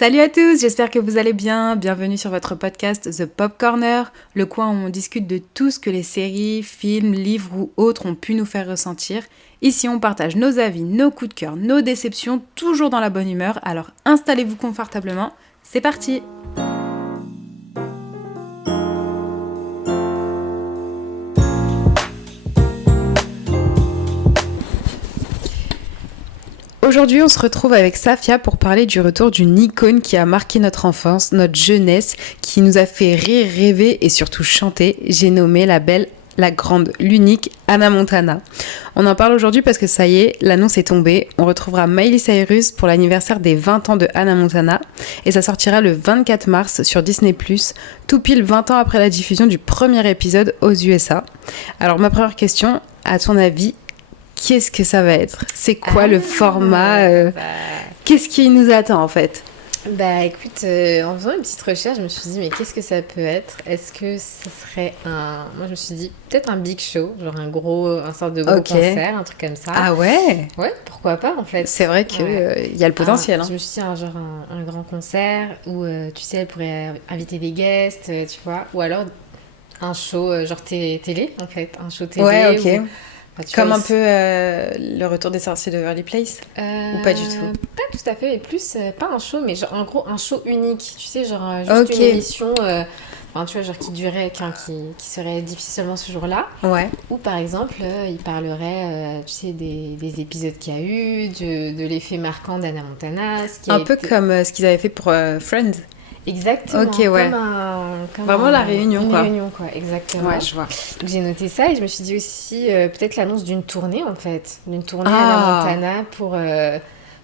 Salut à tous, j'espère que vous allez bien. Bienvenue sur votre podcast The Pop Corner, le coin où on discute de tout ce que les séries, films, livres ou autres ont pu nous faire ressentir. Ici, on partage nos avis, nos coups de cœur, nos déceptions, toujours dans la bonne humeur. Alors installez-vous confortablement, c'est parti! Aujourd'hui, on se retrouve avec Safia pour parler du retour d'une icône qui a marqué notre enfance, notre jeunesse, qui nous a fait rire, rêver et surtout chanter. J'ai nommé la belle, la grande, l'unique Hannah Montana. On en parle aujourd'hui parce que ça y est, l'annonce est tombée. On retrouvera Miley Cyrus pour l'anniversaire des 20 ans de Hannah Montana et ça sortira le 24 mars sur Disney+, tout pile 20 ans après la diffusion du premier épisode aux USA. Alors ma première question, à ton avis, qu'est-ce que ça va être? C'est quoi le format Qu'est-ce qui nous attend en fait? Bah écoute, en faisant une petite recherche, je me suis dit mais qu'est-ce que ça peut être? Est-ce que ce serait un... Moi je me suis dit peut-être un big show, genre un sorte de gros concert, un truc comme ça. Ah ouais? Ouais, pourquoi pas en fait. C'est vrai qu'il y a le potentiel. Je me suis dit un grand concert où tu sais elle pourrait inviter des guests, tu vois, ou alors un show genre télé en fait, un show télé. Ouais, ok. Où... Comme un peu le retour des sorciers de Beverly Place ou pas du tout? Pas tout à fait, mais plus, pas un show, mais genre, en gros, un show unique. Tu sais, genre, juste une émission, tu vois, genre, qui serait diffusée seulement ce jour-là. Ouais. Ou, par exemple, il parlerait, tu sais, des épisodes qu'il y a eu, de l'effet marquant d'Hannah Montana. Un peu comme ce qu'ils avaient fait pour Friends. Exactement. Ok, ouais. Comme vraiment la réunion, une quoi. réunion, quoi, exactement. Ouais, je vois. Donc j'ai noté ça et je me suis dit aussi peut-être l'annonce d'une tournée, en fait. D'une tournée à la Montana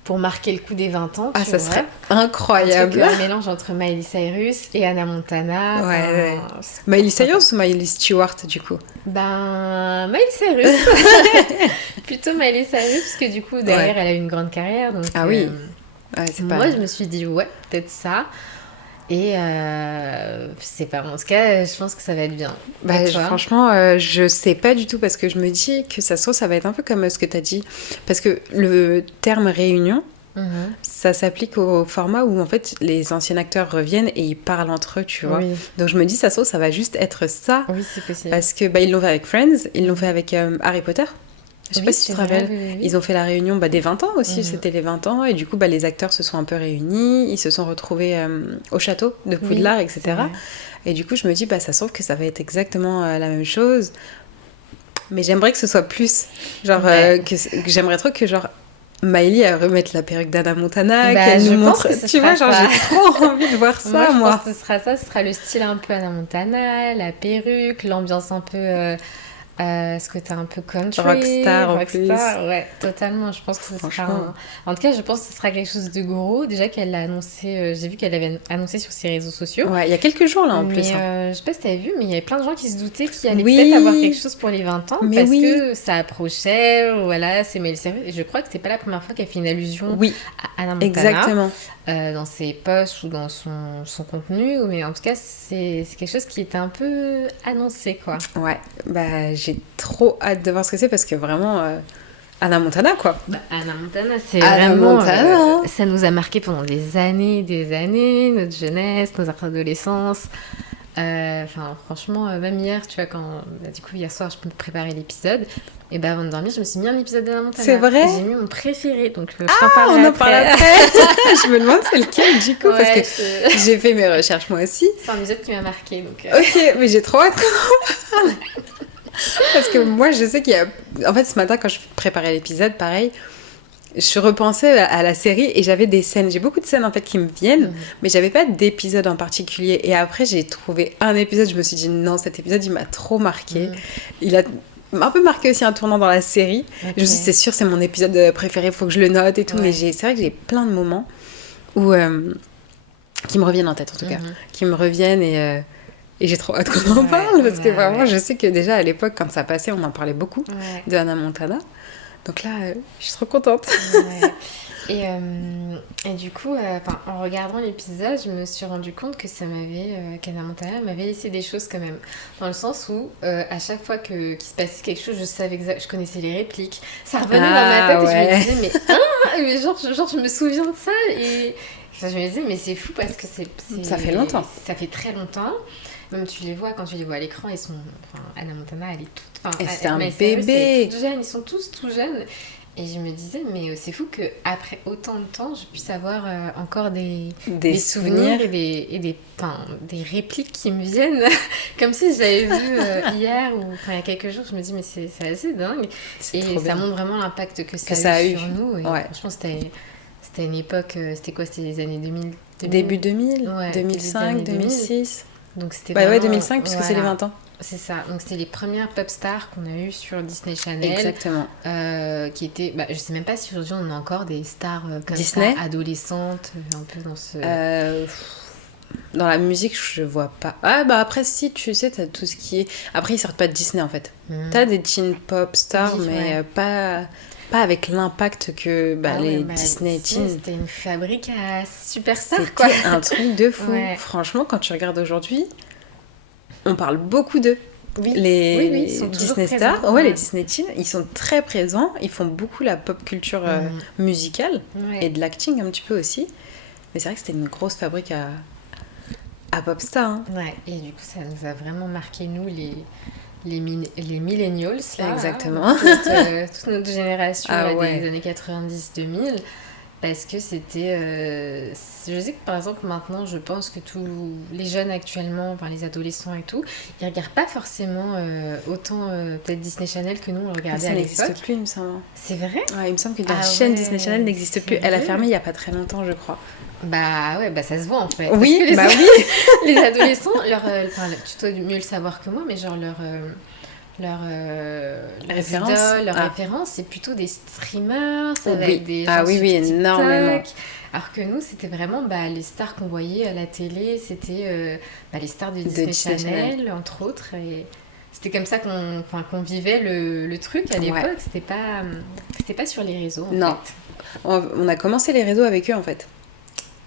pour marquer le coup des 20 ans. Ça serait incroyable. Un mélange entre Miley Cyrus et Hannah Montana. Ouais. Miley Cyrus ou Miley Stewart, du coup? Ben, Miley Cyrus. Plutôt Miley Cyrus, parce que du coup, derrière, elle a eu une grande carrière. Donc, oui. C'est moi, je me suis dit, ouais, peut-être ça. Et c'est pas en tout cas, je pense que ça va être bien. Franchement, je sais pas du tout parce que je me dis que ça va être un peu comme ce que t'as dit. Parce que le terme réunion, ça s'applique au format où en fait les anciens acteurs reviennent et ils parlent entre eux, tu vois. Oui. Donc je me dis, ça va juste être ça. Oui, c'est possible. Parce que ils l'ont fait avec Friends, ils l'ont fait avec Harry Potter. Je sais pas si tu te rappelles. Oui. Ils ont fait la réunion des 20 ans aussi, c'était les 20 ans. Et du coup, les acteurs se sont un peu réunis, ils se sont retrouvés au château de Poudlard, etc. Et du coup, je me dis, ça se trouve que ça va être exactement la même chose. Mais j'aimerais que ce soit plus. Genre, j'aimerais trop que, genre, Miley remette la perruque d'Hannah Montana, qu'elle nous montre. Tu vois, genre, j'ai trop envie de voir ça, moi. Je pense que ce sera ça, ce sera le style un peu Hannah Montana, la perruque, l'ambiance un peu. Ce côté un peu country, rockstar en plus. Ouais, totalement. Je pense que ce sera en tout cas, je pense que ce sera quelque chose de gros. Déjà qu'elle l'a annoncé, j'ai vu qu'elle avait annoncé sur ses réseaux sociaux. Ouais, il y a quelques jours là en plus. Je sais pas si t'avais vu, mais il y avait plein de gens qui se doutaient qu'il allait peut-être avoir quelque chose pour les 20 ans parce que ça approchait. Voilà, c'est Miley Cyrus. Et je crois que c'est pas la première fois qu'elle fait une allusion à Hannah Montana. Exactement. Dans ses posts ou dans son contenu, mais en tout cas c'est quelque chose qui était un peu annoncé, quoi. Ouais, j'ai trop hâte de voir ce que c'est parce que vraiment Hannah Montana, quoi. Hannah Montana, c'est vraiment ça nous a marqué pendant des années, notre jeunesse, nos adolescences. Franchement, même hier, tu vois, du coup hier soir je peux me préparer l'épisode et avant de dormir je me suis mis un épisode d'Hannah Montana. C'est vrai? J'ai mis mon préféré, donc je t'en parlerai on en après. parle après. Je me demande c'est lequel du coup parce que j'ai fait mes recherches moi aussi. C'est un épisode qui m'a marqué donc ok, mais j'ai trop hâte qu'on en parle. Parce que moi je sais qu'il y a en fait ce matin quand je préparais l'épisode pareil je repensais à la série et j'avais des scènes. J'ai beaucoup de scènes en fait qui me viennent, mais j'avais pas d'épisode en particulier. Et après, j'ai trouvé un épisode. Je me suis dit non, cet épisode il m'a trop marqué. Il a un peu marqué aussi un tournant dans la série. Okay. Je me suis dit c'est sûr, c'est mon épisode préféré. Faut que je le note et tout. Mais c'est vrai que j'ai plein de moments où qui me reviennent en tête en tout cas, qui me reviennent et j'ai trop hâte qu'on en parle parce que vraiment, je sais que déjà à l'époque quand ça passait, on en parlait beaucoup de Hannah Montana. Donc là, je suis trop contente. Et du coup, en regardant l'épisode, je me suis rendu compte que qu'Hannah Montana m'avait laissé des choses quand même. Dans le sens où, à chaque fois qu'il se passait quelque chose, je connaissais les répliques. Ça revenait dans ma tête et je me disais, mais genre, je me souviens de ça. Enfin, je me disais, mais c'est fou parce que Ça fait longtemps. Ça fait très longtemps. Même tu les vois, quand tu les vois à l'écran, ils sont... Enfin, Hannah Montana, elle est toute... Enfin, Et c'est un Miley Cyrus, bébé. elle est toute jeune, ils sont tous tout jeunes. Et je me disais, mais c'est fou qu'après autant de temps, je puisse avoir encore des souvenirs enfin, des répliques qui me viennent. Comme si je l'avais vu hier ou enfin, il y a quelques jours. Je me dis, mais c'est assez dingue. C'est Et trop ça bien. montre vraiment l'impact que Que ça a eu eu. sur nous. Et Ouais. franchement, c'était une époque... C'était quoi? C'était les années 2000, Début 2000, Ouais, 2005, début des années 2006. Donc c'était Bah ouais, vraiment... 2005, puisque c'est les 20 ans. C'est ça. Donc c'était les premières pop stars qu'on a eues sur Disney Channel. Exactement. Qui étaient... Bah, je sais même pas si aujourd'hui on a encore des stars comme Disney ça, adolescentes, un peu dans ce... Dans la musique, je vois pas. Ah bah après, si, tu sais, t'as tout ce qui est... Après, ils sortent pas de Disney, en fait. T'as des teen pop stars, Oui, mais ouais. pas avec l'impact que Ah ouais, les bah, Disney Disney, teen. c'était une fabrique à superstars, quoi. C'était un truc de fou. Ouais. Franchement, quand tu regardes aujourd'hui, on parle beaucoup d'eux. Oui. Les Oui, ils sont toujours Disney présents. stars, ouais, les Disney Teen, ils sont très présents. Ils font beaucoup la pop culture musicale Ouais. et de l'acting un petit peu aussi. Mais c'est vrai que c'était une grosse fabrique à pop star. Hein. Ouais. Et du coup, ça nous a vraiment marqué, nous, les millennials, là, Exactement. toute notre génération Ah ouais. des années 90-2000. Parce que c'était... je sais que par exemple maintenant, je pense que tous les jeunes actuellement, enfin les adolescents et tout, ils regardent pas forcément autant peut-être Disney Channel que nous on Mais regardait ça à n'existe l'époque. plus, il me semble. C'est vrai? Ouais, il me semble que la Ah chaîne ouais, Disney Channel n'existe plus. Elle a sérieux? fermé il y a pas très longtemps, je crois. Bah ouais, bah ça se voit en fait. Oui, Parce que bah les, oui. les adolescents, enfin, tu dois mieux le savoir que moi, mais genre leurs Référence. idoles, leurs Ah. références, c'est plutôt des streamers, ça va Oui. être des Ah gens oui, sur oui, TikTok. énormément. Alors que nous, c'était vraiment les stars qu'on voyait à la télé, c'était les stars de Disney Disney Channel, entre autres. Et c'était comme ça qu'on vivait le truc à l'époque. Ouais. C'était pas sur les réseaux, en Non. fait. On a commencé les réseaux avec eux en fait.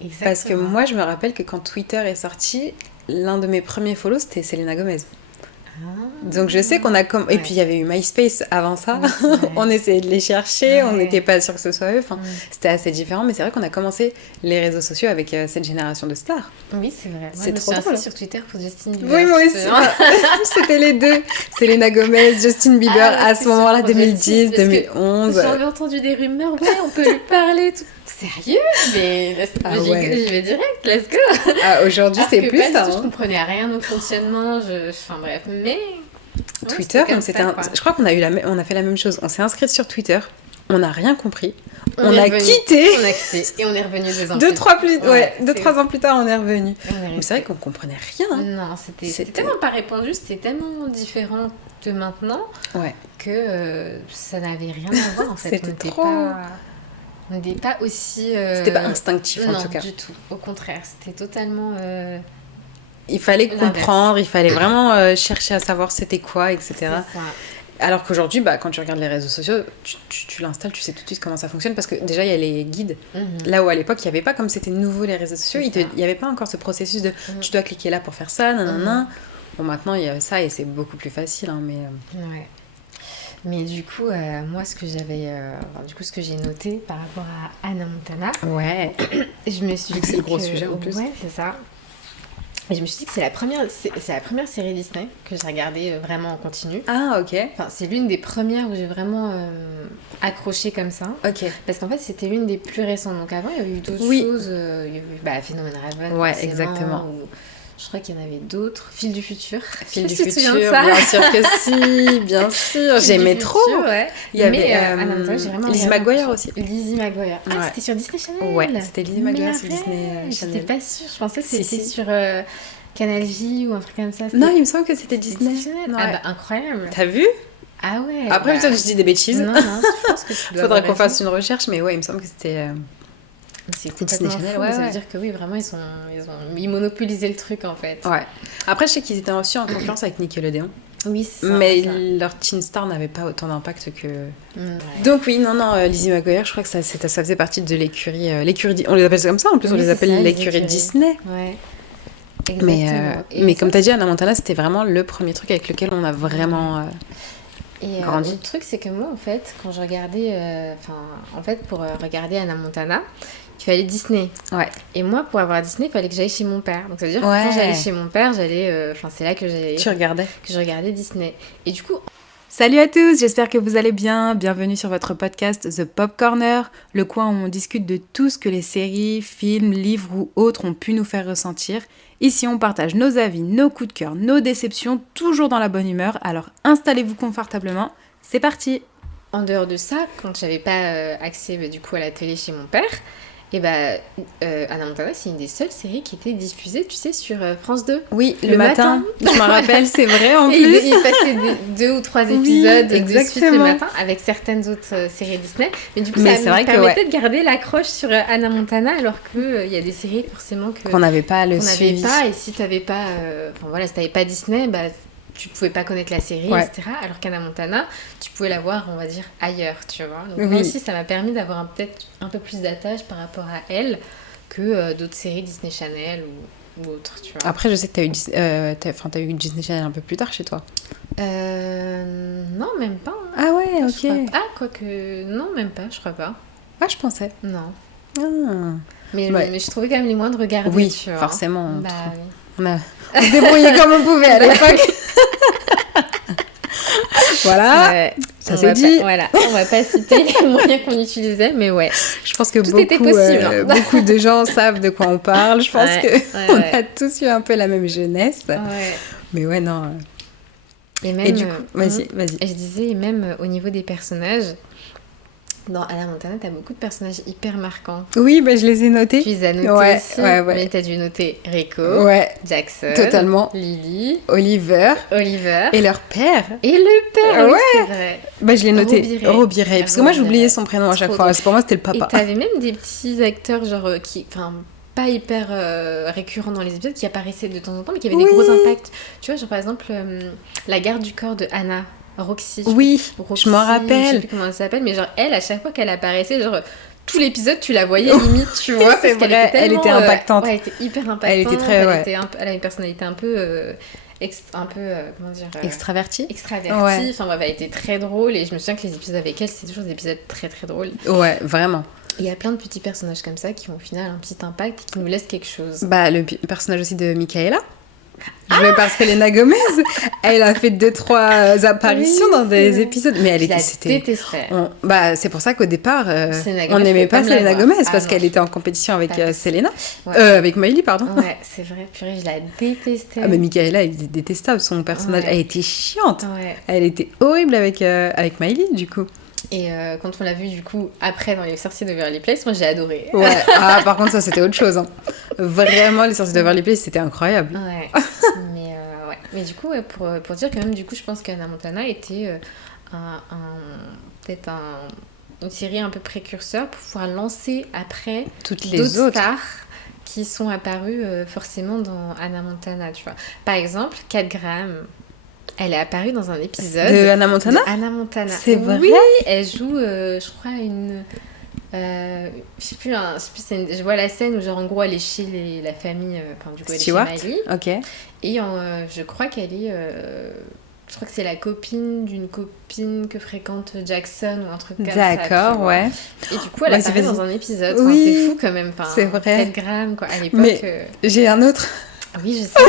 Exactement. Parce que moi, je me rappelle que quand Twitter est sorti, l'un de mes premiers follow, c'était Selena Gomez. Ah. Donc je sais qu'on a comme... Et Ouais. puis il y avait eu MySpace avant ça. Oui, c'est vrai. On essayait de les chercher, on Ouais. n'était pas sûr que ce soit eux. Enfin, Mm. c'était assez différent, mais c'est vrai qu'on a commencé les réseaux sociaux avec cette génération de stars. Oui, c'est vrai. Moi, C'est je me trop suis drôle. inscrite sur Twitter pour Justin Bieber. Oui, moi je aussi. te jure. C'était les deux. Selena Gomez, Justin Bieber, Ah, à c'est ce moment-là, sûr, 2010, parce que 2011. J'en ai entendu des rumeurs, ouais, on peut lui parler. Tout. Sérieux? Mais Ah j'y ouais. vais direct, let's go. Ah, aujourd'hui, Alors c'est que plus pas ça. du tout, je Hein. comprenais rien au fonctionnement. Enfin bref, mais... ouais, Twitter, comme c'était ça, quoi. je crois qu'on on a fait la même chose. On s'est inscrit sur Twitter, on n'a rien compris. On On est a revenu. quitté. On a quitté et on est revenu 2 ans Deux, plus trois tard. deux, c'est- 3 ans plus tard, on est revenu. on est Mais resté. c'est vrai qu'on comprenait rien. Hein. Non, c'était C'était- tellement pas répandu, c'était tellement différent de maintenant Ouais. que ça n'avait rien à voir en fait. C'était On n'était trop- on n'était pas aussi. C'était pas instinctif en non, tout cas. du tout. Au contraire, c'était totalement. Il fallait L'inverse. comprendre, il fallait vraiment chercher à savoir c'était quoi, etc. c'est ça. Alors qu'aujourd'hui, quand tu regardes les réseaux sociaux, tu l'installes, tu sais tout de suite comment ça fonctionne parce que déjà il y a les guides. Mhm. Là où à l'époque il n'y avait pas, comme c'était nouveau les réseaux sociaux, C'est ça. il n'y avait pas encore ce processus de Mhm. tu dois cliquer là pour faire ça, nanana. Bon, maintenant il y a ça et c'est beaucoup plus facile, hein, mais Ouais. Mais du coup, moi, ce que j'ai noté par rapport à Hannah Montana, ouais. je me suis Vu que dit c'est le gros sujet, en plus. Ouais, c'est ça. Et je me suis dit que c'est la première série Disney que j'ai regardée vraiment en continu. Ah ok, Enfin, c'est l'une des premières où j'ai vraiment accroché comme ça. ok. Parce qu'en fait, c'était l'une des plus récentes. Donc avant, il y a eu d'autres Oui. choses. Il y a eu Phénomène Raven. Ouais, forcément, exactement. ou- je crois qu'il y en avait d'autres. Fil du futur. Fil Je du sais pas si tu te souviens de futur, ça. bien sûr que si, bien sûr. Fil J'aimais du trop. futur, ouais. Il y avait Mais, Hannah Montana, j'ai vraiment Lizzie regardé McGuire en aussi. Lizzie McGuire. Ah, Ouais. c'était sur Disney Channel. Ouais, c'était Lizzie Mais McGuire sur arrête, Disney Channel. J'étais pas sûre. Je pensais que Si, c'était si. sur Canal J ou un truc comme ça. C'était Non, il me semble que c'était Disney. Channel. Ouais. Ah bah incroyable. T'as vu? Ah ouais. Après, bah, peut-être que je dis des bêtises. Non, non, je pense que tu dois Faudrait avoir qu'on fasse raison. une recherche, mais ouais, il me semble que c'était. C'est Disney complètement Channel, fou, ouais, mais ça ouais. veut dire que oui, vraiment, ils monopolisaient le truc en fait. Ouais. Après, je sais qu'ils étaient aussi en concurrence avec Nickelodeon, Oui, c'est ça. mais c'est ça. leur Teen Star n'avait pas autant d'impact que. Ouais. Donc oui, non, Lizzie McGuire, je crois que ça faisait partie de l'écurie. On les appelle comme ça, en plus, on Oui, les c'est appelle ça, les l'écurie écuries. Disney. Ouais. Mais, Exactement. Et mais ça, comme t'as dit, Hannah Montana, c'était vraiment le premier truc avec lequel on a vraiment. Et grandi. le truc, c'est que moi, en fait, quand je regardais, en fait, pour regarder Hannah Montana, il fallait Disney. Ouais. Et moi, pour avoir Disney, il fallait que j'aille chez mon père. Donc ça veut dire que Ouais. quand j'allais chez mon père, c'est là que Tu regardais. je regardais Disney. Et du coup, Salut à tous, j'espère que vous allez bien. Bienvenue sur votre podcast The Pop Corner, le coin où on discute de tout ce que les séries, films, livres ou autres ont pu nous faire ressentir. Ici, on partage nos avis, nos coups de cœur, nos déceptions, toujours dans la bonne humeur. Alors installez-vous confortablement, c'est parti. en dehors de ça, quand j'avais pas accès du coup à la télé chez mon père, et Hannah Montana, c'est une des seules séries qui était diffusée, tu sais, sur France 2. Oui, le matin. Je m'en rappelle, c'est vrai en Et plus. il passait 2 ou 3 Oui, épisodes de suite le exactement. matin avec certaines autres séries Disney. Mais du coup, Mais ça c'est me vrai que, permettait de garder l'accroche sur Hannah Montana, alors qu'il y a des séries forcément Qu'on n'avait pas le qu'on n'avait suivi. pas. Et si t'avais pas, si t'avais pas Disney, tu pouvais pas connaître la série, Ouais. etc. Alors qu'Hannah Montana, tu pouvais la voir, on va dire, ailleurs, tu vois. Donc Oui. moi aussi, ça m'a permis d'avoir peut-être un peu plus d'attache par rapport à elle que d'autres séries Disney Channel ou autres, tu vois. Après, je sais que t'as eu Disney Channel un peu plus tard chez toi. Non, même pas. Hein. Ah ouais, Je ok. crois pas. Ah, quoique... Non, même pas, je crois pas. Ah, je pensais. Non. Ah. Mais, Ouais. mais je trouvais quand même les moins de regarder, Oui, tu vois. forcément. Bah, oui. On se débrouillait comme on pouvait à l'époque. Voilà, Ouais. ça On c'est va dit. pas- voilà, on va pas citer les moyens qu'on utilisait, mais ouais. Je pense que Tout était possible, hein. beaucoup de gens savent de quoi on parle. Je pense Ouais, que ouais. on a tous eu un peu la même jeunesse. Ouais. Mais ouais, non. Et même... Et du coup, vas-y. Je disais, même au niveau des personnages, dans Hannah Montana, t'as beaucoup de personnages hyper marquants. Oui, je les ai notés. Tu les as notés Ouais, aussi, ouais. mais t'as dû noter Rico, Ouais, Jackson, totalement. Lily, Oliver Oliver et leur père. et le père, oui, Ouais. c'est vrai. Je l'ai noté. Robbie Ray. Robbie Ray. Parce que moi, Robbie j'oubliais Ray. son prénom à chaque Trop fois. drôle. Pour moi, c'était le Et papa. t'avais même des petits acteurs, pas hyper récurrents dans les épisodes, qui apparaissaient de temps en temps, mais qui avaient des Oui. gros impacts. Tu vois, genre par exemple, la garde du corps de Hannah, Roxy. Oui, Roxy, je m'en Je sais rappelle. plus comment elle s'appelle, mais genre elle, à chaque fois qu'elle apparaissait, genre tout l'épisode, tu la voyais limite, tu vois. C'est parce qu'elle vrai, était elle était tellement, impactante. Ouais, elle était hyper impactante. Elle était très, elle, ouais. elle a une personnalité un peu, comment dire, Extraverti. extravertie. Ouais. Enfin bref, elle était très drôle et je me souviens que les épisodes avec elle, c'est toujours des épisodes très très drôles. Ouais, vraiment. Il y a plein de petits personnages comme ça qui ont au final un petit impact et qui nous laissent quelque chose. Personnage aussi de Michaela. Jouée par Selena Gomez. Elle a fait 2-3 apparitions Oui, dans des c'est- épisodes. Mais Je la c'était... détestais. C'est pour ça qu'au départ, Selena on Gomez, n'aimait faut pas pas me la Selena voir. Gomez Ah parce non, qu'elle était en compétition avec pas possible. Selena. Ouais. Avec Miley, pardon. Ouais, c'est vrai, purée, je la détestais. Ah, mais Michaela, elle était détestable. Son personnage, Ouais. elle était chiante. Ouais. Elle était horrible avec Miley, du coup. Et quand on l'a vu du coup après dans Les Sorciers de Beverly Place, moi j'ai adoré. Ouais. Ah, par contre, ça, c'était autre chose. Hein. Vraiment, les sorciers de Beverly Place, c'était incroyable. Ouais. Mais du coup, ouais, pour dire que même du coup, je pense qu'Hannah Montana était peut-être une série un peu précurseur pour pouvoir lancer après Toutes les d'autres autres. stars qui sont apparues forcément dans Hannah Montana, tu vois. Par exemple, Kat Graham, elle est apparue dans un épisode De Hannah Montana. de Hannah Montana. C'est vrai. Oui, elle joue, je crois, une... je sais plus, je vois la scène où genre en gros elle est chez la famille, enfin du coup elle est Stewart. chez Miley. Ok. Et je crois qu'elle est... je crois que c'est la copine d'une copine que fréquente Jackson ou un truc comme ça. D'accord, tu vois. ouais. Et du coup, elle Ouais, apparaît vas-y. dans un épisode. Oui, Enfin, c'est fou quand même. Enfin, c'est vrai. 4 grammes, quoi. À l'époque... Mais- J'ai un autre. Oui, je sais.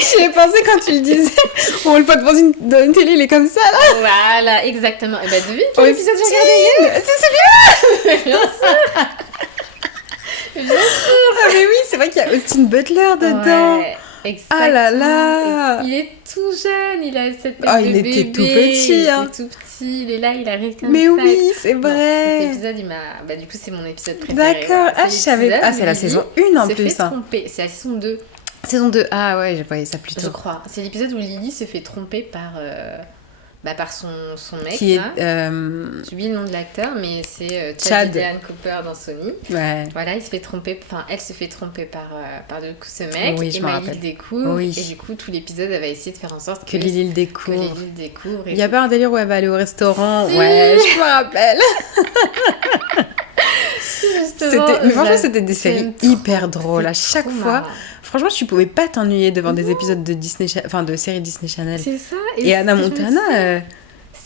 J'y ai pensé quand tu le disais. On le voit devant une télé, il est comme ça, là. Voilà, exactement. Et bah, devine quel Aussi. épisode j'ai regardé hier. C'est celui-là. Bien sûr. Bien sûr. Ah, mais oui, c'est vrai qu'il y a Austin Butler dedans. Ouais, exactement. Ah là là. Il est tout jeune, il a cette tête Ah, de il était bébé, tout petit, il hein. était tout petit, il est là, il arrive comme Mais ça. oui, c'est Non, vrai. cet épisode, il m'a... Bah, du coup, c'est mon épisode préféré. D'accord. Ouais. Ah, je savais. l'épisode Ah, c'est où la Lily saison 1 en se plus. fait Hein. tromper. C'est la saison 2, Saison 2. Ah ouais, je voyais ça plus je tôt. crois. C'est l'épisode où Lily se fait tromper par son mec, Qui est. là. J'ai oublié le nom de l'acteur, mais c'est Chad. Chad Cooper dans Sony. Ouais. Voilà, elle se fait tromper par du coup ce mec, Oui, et je me Miley rappelle. le découvre, Oui. et du coup tout l'épisode elle va essayer de faire en sorte Que Lily le que découvre. Lily le découvre. Et Il y a tout. pas un délire où elle va aller au restaurant. Si. Ouais, je me rappelle. Justement, Mais franchement, c'était des séries j'aime trop. hyper drôles. À C'est chaque trop fois, marrant. franchement, tu pouvais pas t'ennuyer devant des épisodes de Disney, enfin de séries Disney Channel. C'est ça. Et Hannah je me Montana, dis,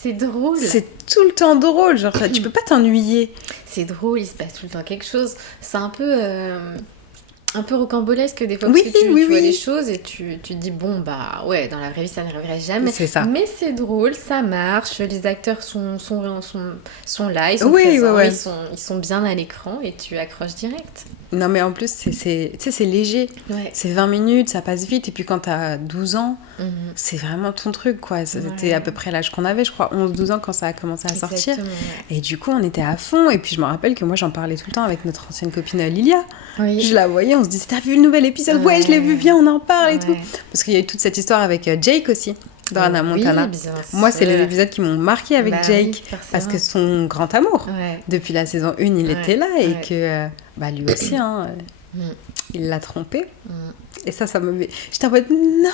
c'est drôle. C'est tout le temps drôle, genre tu peux pas t'ennuyer. C'est drôle, il se passe tout le temps quelque chose. C'est un peu rocambolesque des fois, parce que tu vois des choses et tu te dis, bon, bah ouais, dans la vraie vie, ça n'arriverait jamais. C'est ça. Mais c'est drôle, ça marche, les acteurs sont là, ils sont présents, ils sont bien à l'écran et tu accroches direct. Non, mais en plus, c'est léger. Ouais. C'est 20 minutes, ça passe vite. Et puis quand t'as 12 ans, c'est vraiment ton truc, quoi. C'était à peu près l'âge qu'on avait, je crois, 11-12 ans quand ça a commencé à sortir. Ouais. Et du coup, on était à fond. Et puis je me rappelle que moi, j'en parlais tout le temps avec notre ancienne copine Lilia. Oui. Je la voyais, on se disait, t'as vu le nouvel épisode? Ouais, je l'ai vu, viens, on en parle et tout. Parce qu'il y a eu toute cette histoire avec Jake aussi, dans Hannah Montana. Moi, c'est les épisodes qui m'ont marqué avec Jake. Parce que son grand amour, depuis la saison 1, il était là. Et que lui aussi, il l'a trompé. Et ça me... J'étais en mode, non,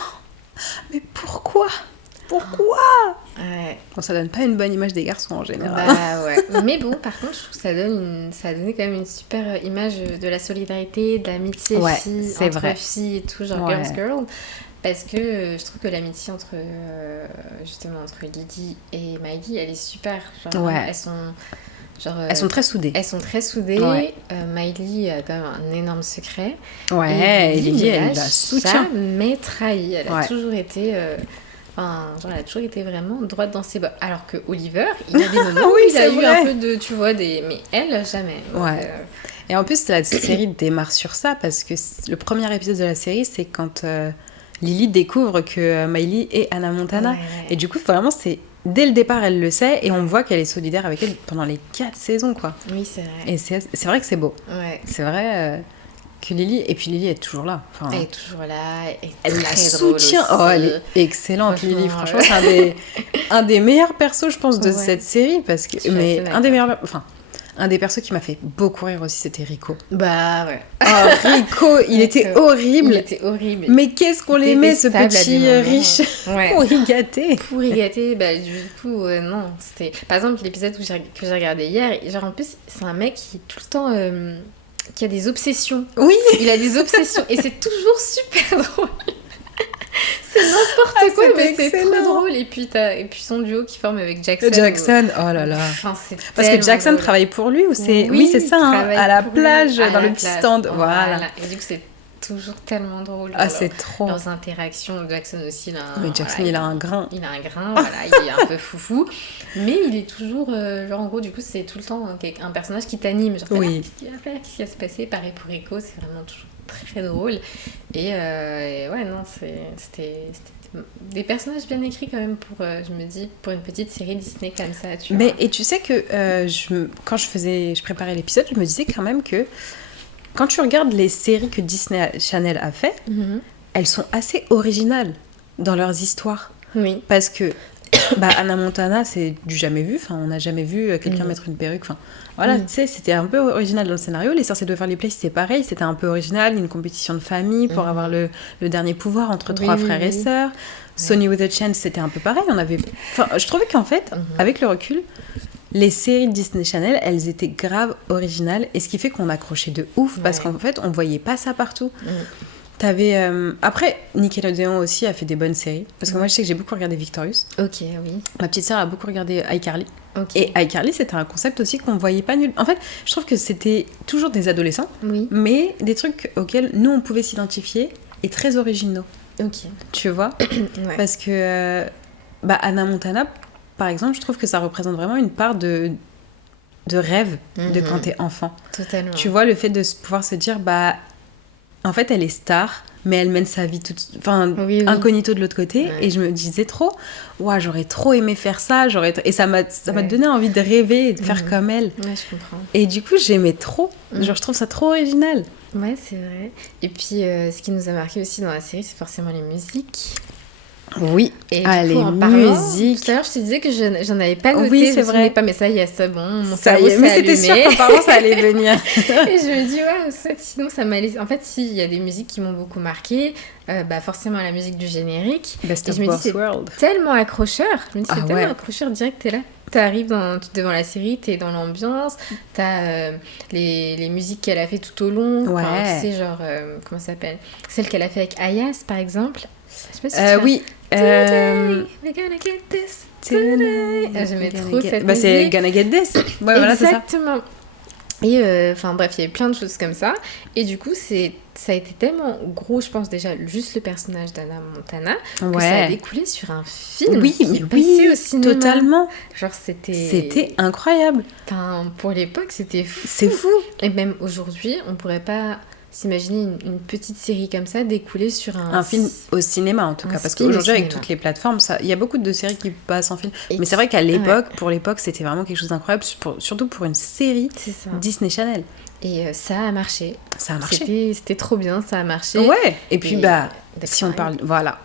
mais pourquoi Bon, ça donne pas une bonne image des garçons en général. Bah ouais. Mais bon, par contre, je trouve que ça a donné quand même une super image de la solidarité, de l'amitié entre filles et tout, genre girls. Parce que je trouve que l'amitié entre Lily et Maggie, elle est super. Genre, elles sont très soudées. Ouais. Miley a quand même un énorme secret. Ouais, et Lily, elle la soutient. Jamais trahi. Elle a toujours été... elle a toujours été vraiment droite dans ses bottes. Alors que Oliver, il y a des moments où il a eu un peu de... Tu vois, mais elle, jamais. Donc, Et en plus, la série démarre sur ça, parce que le premier épisode de la série, c'est quand Lily découvre que Miley est Hannah Montana. Et du coup, vraiment, c'est... Dès le départ, elle le sait, et on voit qu'elle est solidaire avec elle pendant les 4 saisons, quoi. Oui, c'est vrai. Et c'est vrai que c'est beau. Ouais. C'est vrai que Lily... Et puis Lily est toujours là. Enfin, elle est toujours là. Elle la soutient. Oh, elle est excellente, Lily. Franchement, c'est un des meilleurs persos, je pense, de cette série. Parce que... Mais un des meilleurs... Enfin, un des persos qui m'a fait beaucoup rire aussi, c'était Rico. Bah ouais. Oh, Rico, il était horrible. Il était horrible. Mais qu'est-ce qu'on l'aimait, ce petit riche pourri gâté. Pourri gâté, bah du coup, non. C'était... Par exemple, l'épisode que j'ai regardé hier, genre en plus, c'est un mec qui tout le temps... qui a des obsessions. Oui. Il a des obsessions. Et c'est toujours super drôle. C'est n'importe quoi, mais c'est trop drôle. Et puis son duo qui forme avec Jackson. Oh là là. Enfin, parce que Jackson travaille pour lui ou c'est... Oui, c'est ça, à la plage, dans le petit stand. Voilà. Et du coup, c'est toujours tellement drôle. C'est trop. Leurs interactions. Jackson aussi, Jackson, il a un grain. Il a un grain, voilà, il est un peu foufou. Mais il est toujours... genre, en gros, du coup, c'est tout le temps un personnage qui t'anime. Genre, qu'est-ce qu'il va faire? Qu'est-ce qui va se passer? Pareil pour Rico, c'est vraiment toujours très drôle. Et ouais, non, c'était des personnages bien écrits quand même pour, je me dis, pour une petite série Disney comme ça, tu vois. Et tu sais que quand je préparais l'épisode, je me disais quand même que quand tu regardes les séries que Disney Channel a fait, elles sont assez originales dans leurs histoires. Oui. Parce que Hannah Montana, c'est du jamais vu. Enfin, on n'a jamais vu quelqu'un mettre une perruque. Enfin, voilà, tu sais, c'était un peu original dans le scénario. Les sorciers de Waverly Place, c'était pareil. C'était un peu original, une compétition de famille pour avoir le dernier pouvoir entre 3 frères et sœurs. Sonny with a Chance, c'était un peu pareil. Je trouvais qu'en fait, avec le recul, les séries de Disney Channel, elles étaient grave originales. Et ce qui fait qu'on accrochait de ouf. Parce qu'en fait, on voyait pas ça partout. T'avais... Après, Nickelodeon aussi a fait des bonnes séries. Parce que moi, je sais que j'ai beaucoup regardé Victorious. Ok, oui. Ma petite sœur a beaucoup regardé iCarly. Et iCarly, c'était un concept aussi qu'on voyait pas nul. En fait, je trouve que c'était toujours des adolescents, mais des trucs auxquels nous, on pouvait s'identifier et très originaux. Ok. Tu vois Parce que Hannah Montana, par exemple, je trouve que ça représente vraiment une part de rêve de quand t'es enfant. Totalement. Tu vois, le fait de pouvoir se dire, en fait, elle est star, mais elle mène sa vie incognito de l'autre côté. Ouais. Et je me disais trop, j'aurais trop aimé faire ça. Et ça m'a donné envie de rêver et de faire comme elle. Ouais, je comprends. Et du coup, j'aimais trop. Genre, je trouve ça trop original. Ouais, c'est vrai. Et puis, ce qui nous a marqué aussi dans la série, c'est forcément les musiques. Oui, et les musiques. Tout à l'heure, je te disais que j'en avais pas noté. Oui, c'est vrai. Pas, mais ça y est, ça, bon, mon ça cerveau s'est mais allumé. c'était sûr qu'en parlant, ça allait venir. Et je me dis, sinon, ça m'a laissé... En fait, si, il y a des musiques qui m'ont beaucoup marqué. Forcément, la musique du générique. Best et of je me dis, Both World. Tellement accrocheur. Je me dis, c'est tellement accrocheur, direct, t'es là. t'arrives devant la série, t'es dans l'ambiance, t'as les musiques qu'elle a fait tout au long. Ouais. Enfin, tu sais, genre, comment ça s'appelle? Celle qu'elle a fait avec Ayas, par exemple. Je sais pas si tu vois. Oui. Today, we're gonna get this today. J'aimais trop cette musique. C'est Gonna Get This. Ouais, voilà, c'est ça. Exactement. Et enfin bref, il y avait plein de choses comme ça. Et du coup, ça a été tellement gros, je pense déjà, juste le personnage d'Anna Montana, que ça a découlé sur un film qui est passé au cinéma. Totalement. Genre, c'était... C'était incroyable. Enfin, pour l'époque, c'était fou. C'est fou. Et même aujourd'hui, on pourrait pas s'imaginer une petite série comme ça découler sur un film au cinéma, en tout cas. Parce qu'aujourd'hui, avec toutes les plateformes, il y a beaucoup de séries qui passent en film. Mais c'est vrai qu'à l'époque, pour l'époque, c'était vraiment quelque chose d'incroyable, surtout pour une série Disney Channel. Et ça a marché. Ça a marché. C'était trop bien, ça a marché. Ouais. Et puis, si on parle... Voilà.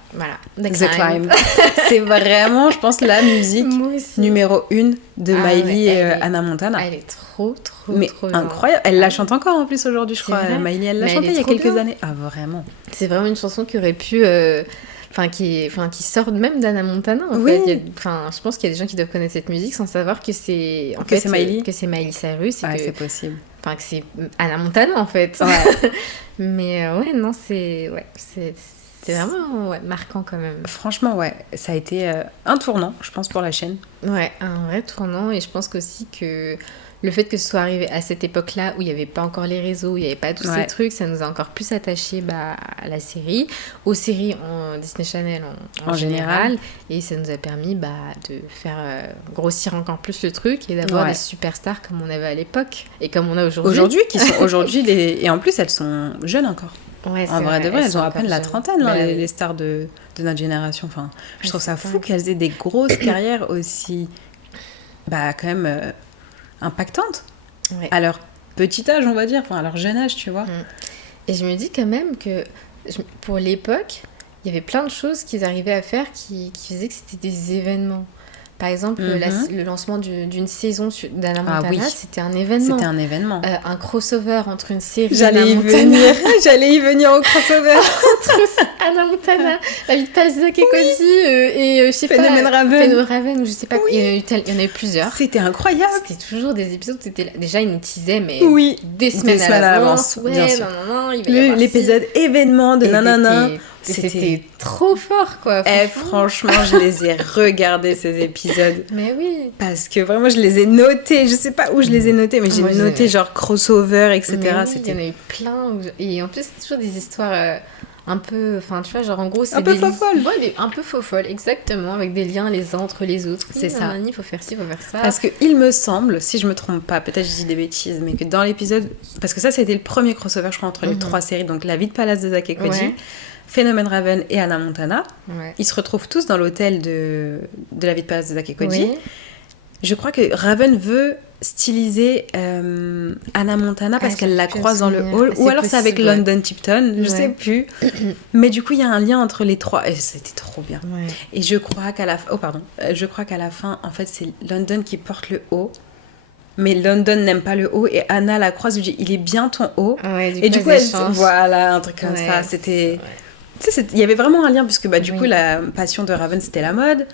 The Climb. C'est vraiment, je pense, la musique numéro 1 de Miley et Anna Montana. Elle est trop incroyable. Elle la chante encore en plus aujourd'hui, je crois. Miley, elle l'a chantée il y a quelques années. Ah, vraiment. C'est vraiment une chanson qui aurait pu... qui sort même d'Anna Montana en fait. Je pense qu'il y a des gens qui doivent connaître cette musique sans savoir que c'est Miley. Que c'est Miley Cyrus. C'est possible. Enfin, que c'est Anna Montana en fait. Ouais. Mais c'est vraiment marquant quand même. Franchement, ça a été un tournant, je pense, pour la chaîne. Ouais, un vrai tournant. Et je pense qu'aussi que le fait que ce soit arrivé à cette époque-là où il n'y avait pas encore les réseaux, où il n'y avait pas tous ces trucs, ça nous a encore plus attachés à la série, aux séries en Disney Channel en général. Et ça nous a permis de faire grossir encore plus le truc et d'avoir des superstars comme on avait à l'époque et comme on a aujourd'hui. Et en plus, elles sont jeunes encore. Ouais, en vrai de vrai, elles ont à peine la trentaine, les stars de notre génération. Enfin, je trouve ça fou qu'elles aient des grosses carrières aussi, quand même impactantes. À leur petit âge, on va dire, à leur jeune âge, tu vois. Et je me dis quand même que pour l'époque, il y avait plein de choses qu'ils arrivaient à faire qui faisaient que c'était des événements. Par exemple, le lancement d'une saison d'Anna Montana, c'était un événement. C'était un événement. Un crossover entre une série J'allais y venir au crossover. Entre Anna Montana, La vie de Paz Zack et Cody et je sais pas, Phénomène Raven, ou je sais pas. Il y en a eu plusieurs. C'était incroyable. C'était toujours des épisodes où déjà ils nous teasaient, mais des semaines à l'avance. Ouais, non, l'épisode événement de nanana. C'était trop fort, quoi. Franchement, je les ai regardés, ces épisodes. Mais oui. Parce que vraiment, je les ai notés. Je sais pas où je les ai notés, mais j'ai noté genre crossover, etc. Il y en a eu plein. Et en plus, c'est toujours des histoires un peu... Enfin, tu vois, genre en gros, c'est un peu faux-folle. Ouais, un peu faux-folle, exactement. Avec des liens les uns entre les autres. C'est ça. Il faut faire ci, il faut faire ça. Parce qu'il me semble, si je me trompe pas, peut-être je dis des bêtises, mais que dans l'épisode... Parce que ça, c'était le premier crossover, je crois, entre les 3 séries. Donc, La vie de Palace de Zack et Cody. Phénomène Raven et Anna Montana. Ils se retrouvent tous dans l'hôtel de La vie de Palace de Zack et Cody. Je crois que Raven veut styliser Anna Montana parce qu'elle la croise dans le hall. Ou alors c'est avec London Tipton, je sais plus. Mais du coup, il y a un lien entre les 3. Et c'était trop bien. Et je crois qu'à la fin, en fait, c'est London qui porte le haut. Mais London n'aime pas le haut et Anna la croise, lui dit il est bien ton haut. Et du coup, voilà, un truc comme ça. C'était... Il y avait vraiment un lien, puisque du coup, la passion de Raven, c'était la mode.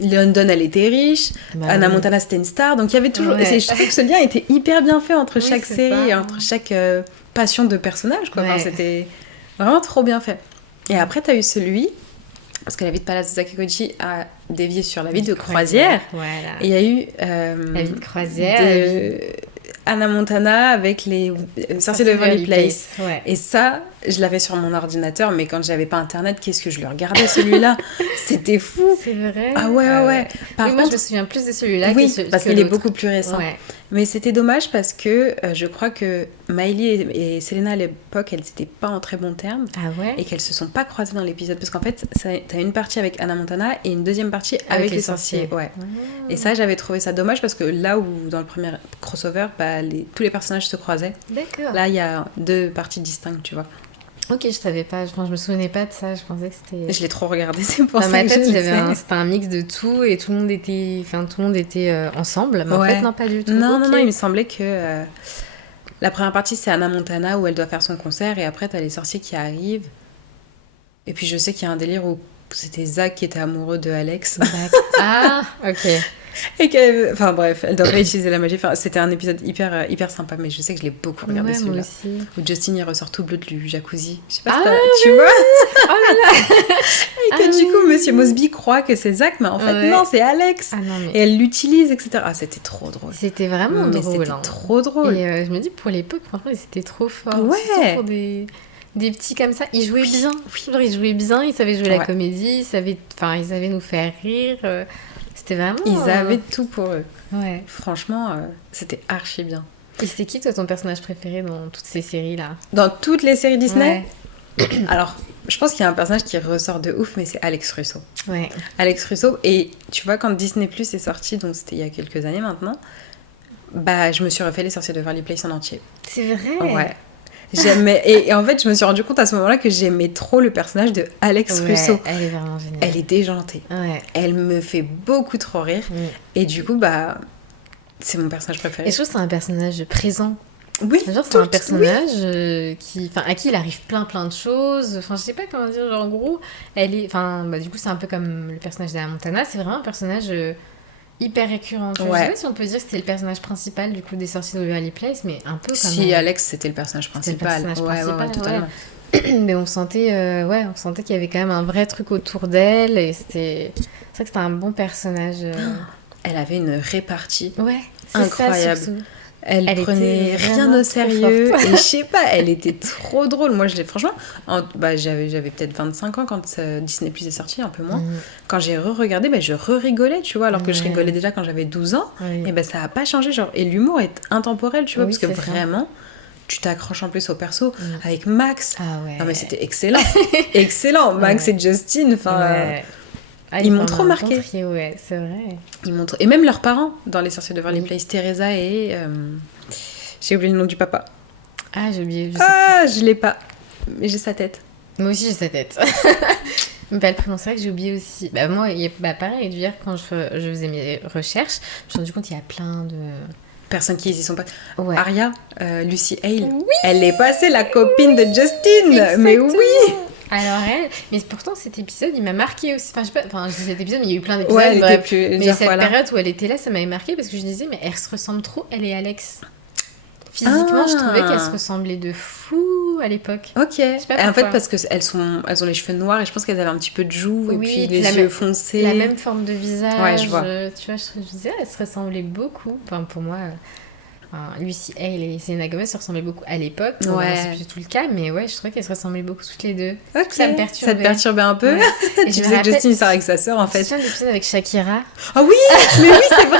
London, elle était riche. Anna Montana, c'était une star. Donc, il y avait toujours... Et je trouve que ce lien était hyper bien fait entre chaque série et entre chaque passion de personnage, quoi. Enfin, c'était vraiment trop bien fait. Et après, tu as eu celui... Parce que La vie de Palace de Zack et Cody a dévié sur La vie de croisière. Et il y a eu... La vie de croisière. Anna Montana avec les sorciers de Waverly Place. Et ça, je l'avais sur mon ordinateur, mais quand j'avais pas internet, qu'est-ce que je le regardais celui-là. C'était fou. C'est vrai. Ah ouais. Par contre, moi, je me souviens plus de celui-là parce qu'il est beaucoup plus récent. Mais c'était dommage parce que je crois que Miley et Selena à l'époque, elles n'étaient pas en très bons termes. Et qu'elles se sont pas croisées dans l'épisode. Parce qu'en fait, t'as une partie avec Anna Montana et une deuxième partie avec les sorciers. Et ça, j'avais trouvé ça dommage parce que là où dans le premier crossover, tous les personnages se croisaient. D'accord. Là, il y a 2 parties distinctes, tu vois. Ok, je savais pas, je me souvenais pas de ça, je pensais que c'était... Je l'ai trop regardé, c'est pour ça que je sais. C'était un mix de tout et tout le monde était ensemble, mais en fait, non, pas du tout. Non, il me semblait que la première partie, c'est Anna Montana où elle doit faire son concert et après, t'as les sorciers qui arrivent. Et puis, je sais qu'il y a un délire où c'était Zack qui était amoureux de Alex. Ah, ok. Enfin bref, elle doit réutiliser la magie. Enfin, c'était un épisode hyper sympa, mais je sais que je l'ai beaucoup regardé Ouais, moi celui-là. aussi. Où Justin il ressort tout bleu du jacuzzi. Je sais pas Ah, tu vois. Oh là là. Et que du coup, Monsieur Mosby croit que c'est Zach, mais en fait, Ouais. non, c'est Alex. Ah non, mais Et elle l'utilise, etc. Ah, c'était trop drôle. c'était vraiment Mais drôle. c'était hein. trop drôle. Et je me dis, pour l'époque, franchement, c'était trop fort. Ouais. Surtout pour des petits comme ça. Ils jouaient bien. Genre, ils jouaient bien, ils savaient jouer la Ouais. comédie, ils savaient nous faire rire. C'était vraiment... Ils avaient tout pour eux. Ouais. Franchement, c'était archi bien. Et c'était qui, toi, ton personnage préféré dans toutes ces séries-là? Dans toutes les séries Disney, Ouais. alors, je pense qu'il y a un personnage qui ressort de ouf, mais c'est Alex Russo. Ouais. Alex Russo, et tu vois, quand Disney Plus est sorti, donc c'était il y a quelques années maintenant, bah, je me suis refait Les Sorciers de Waverly Place en entier. C'est vrai. Ouais. J'aimais, et en fait, je me suis rendu compte à ce moment-là que j'aimais trop le personnage de Alex Ouais, Russo. elle est vraiment géniale. Elle est déjantée. Ouais. Elle me fait beaucoup trop rire. Mm. Et du coup, bah, c'est mon personnage préféré. Et je trouve que c'est un personnage présent. Oui, Genre, c'est tout- un personnage à qui il arrive plein de choses. Enfin, je sais pas comment dire. Genre, en gros, elle est. Enfin, bah, du coup, c'est un peu comme le personnage d'Anna Montana. C'est vraiment un personnage hyper récurrent. Tu vois. Ouais. Je sais pas si on peut dire que c'était le personnage principal du coup des Sorciers de Waverly Place, mais un peu quand Si même. Alex, c'était le personnage C'était le principal. personnage Ouais, principal, totalement. Mais on sentait, on sentait qu'il y avait quand même un vrai truc autour d'elle. Et c'est vrai que c'était un bon personnage. Elle avait une répartie. Ouais, c'est Incroyable. ça surtout. Elle Elle prenait était rien vraiment au sérieux. trop forte. Et je sais pas, elle était trop drôle. Moi, franchement, j'avais peut-être 25 ans quand Disney Plus est sorti, un peu moins. Mm. Quand j'ai re-regardé, je re-rigolais, tu vois, alors que je Ouais. rigolais déjà quand j'avais 12 ans. Oui. Et ben ça a pas changé. Genre, et l'humour est intemporel, tu vois, Oui, parce que c'est ça. vraiment, tu t'accroches en plus au perso Mm. avec Max. Ah ouais. Non, mais c'était excellent. Excellent. Max Ouais. et Justin, enfin. Ouais. Ah, ils m'ont forment trop un bon marqué. trio, ouais, c'est vrai. Ils montrent... Et même leurs parents dans Les Sorciers de Waverly Oui. Place, Teresa et. J'ai oublié le nom du papa. Ah, j'ai oublié. Je sais Ah, je l'ai pas. Mais j'ai sa tête. plus. Moi aussi, j'ai sa tête. Mais pas le prénom, c'est vrai que j'ai oublié aussi. Bah, moi, pareil, hier, quand je faisais mes recherches, je me suis rendu compte qu'il y a plein de. Personne qui y sont pas. Ouais. Aria, Lucy Hale. Oui. Elle est passée la copine de Justin. Mais Exactement. oui. Alors elle, mais pourtant cet épisode il m'a marqué aussi. Enfin je sais pas, enfin je dis cet épisode mais il y a eu plein d'épisodes. Ouais, elle était bref. plusieurs Mais fois cette là. période où elle était là, ça m'avait marqué parce que je disais mais elles se ressemblent trop, elle et Alex. Physiquement, je trouvais qu'elles se ressemblaient de fou à l'époque. Ok. pas Et en fait, pourquoi. parce qu'elles ont les cheveux noirs et je pense qu'elles avaient un petit peu de joues et Oui, puis puis les yeux foncés. La même forme de visage. Ouais, je vois. Tu vois, je disais, elles se ressemblaient beaucoup. Enfin, pour moi, Lucy Hale et Selena Gomez se ressemblaient beaucoup à l'époque. Bon, Ouais. maintenant, c'est plus tout le cas, mais ouais, je trouvais qu'elles se ressemblaient beaucoup toutes les deux. Ok. Ça me perturbait. Ça te perturbait un peu. Ouais. Et Tu je me disais que rappelle- Justin sort avec sa sœur en Tu te fait. souviens de l'épisode avec Shakira? Ah oui, mais oui, c'est vrai.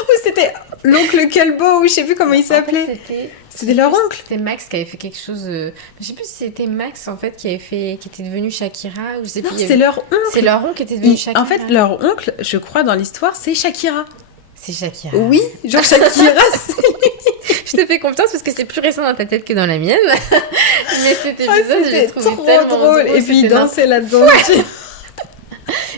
Ou c'était l'oncle Kelbo ou je sais plus comment il s'appelait. En fait, C'était leur oncle. C'était Max qui avait fait quelque chose. Je sais plus si c'était Max en fait qui était devenu Shakira ou je sais Non, plus. il y c'est avait- leur oncle. C'est leur oncle qui était devenu Shakira. En fait, leur oncle, je crois, dans l'histoire, c'est Shakira. C'est Shakira. Oui, genre Shakira, Je te fais confiance parce que c'est plus récent dans ta tête que dans la mienne. Mais cet épisode, je c'était l'ai trouvé trop tellement drôle. Et puis ils c'était dansaient là-dedans.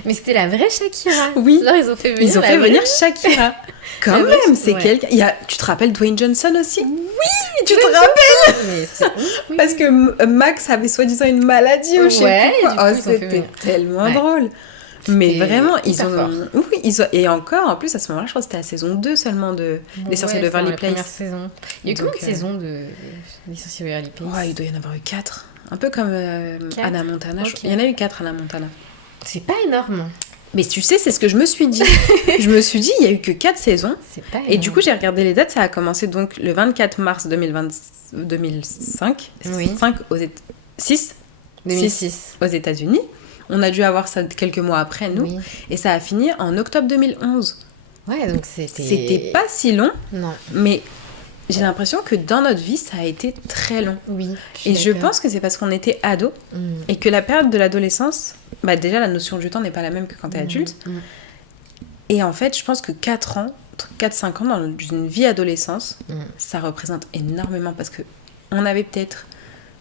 Mais c'était la vraie Shakira. Oui. Genre, ils ont fait venir. Ils ont la fait vraie- venir Shakira. Quand La vraie- même, c'est ouais. quelqu'un. Tu te rappelles Dwayne Johnson aussi? Oui, tu te Dwayne rappelles? Mais c'est ouf, oui. Parce que Max avait soi-disant une maladie ou je sais Ouais, plus quoi. du coup, Oh, ils ont fait c'était venir. tellement Ouais. drôle. Mais C'était vraiment, ils hyper ont. fort. Oui, et encore, en plus, à ce moment-là, je crois que c'était la saison 2 seulement de Les Sorciers de Ouais, Waverly c'était dans la première Place. saison. Il y a eu Donc, combien de saisons de Les Sorciers de Waverly Place? Ouais, il doit y en avoir eu 4. Un peu comme Quatre. Anna Montana. Ok. Il y en a eu 4, Anna Montana. C'est pas énorme. Mais tu sais, c'est ce que je me suis dit. Je me suis dit, il y a eu que 4 saisons. C'est pas Et du énorme. coup, j'ai regardé les dates. Ça a commencé donc le 24 mars 2005. Oui. 6 2006. aux États-Unis. On a dû avoir ça quelques mois après, nous. Oui. Et ça a fini en octobre 2011. Ouais, donc c'était. C'était pas si long, Non. mais j'ai l'impression que dans notre vie, ça a été très long. Oui. Et je pense que c'est parce qu'on était ados et que la période de l'adolescence, bah déjà la notion du temps n'est pas la même que quand t'es adulte. Et en fait, je pense que 4-5 ans dans une vie adolescence, ça représente énormément parce que on avait peut-être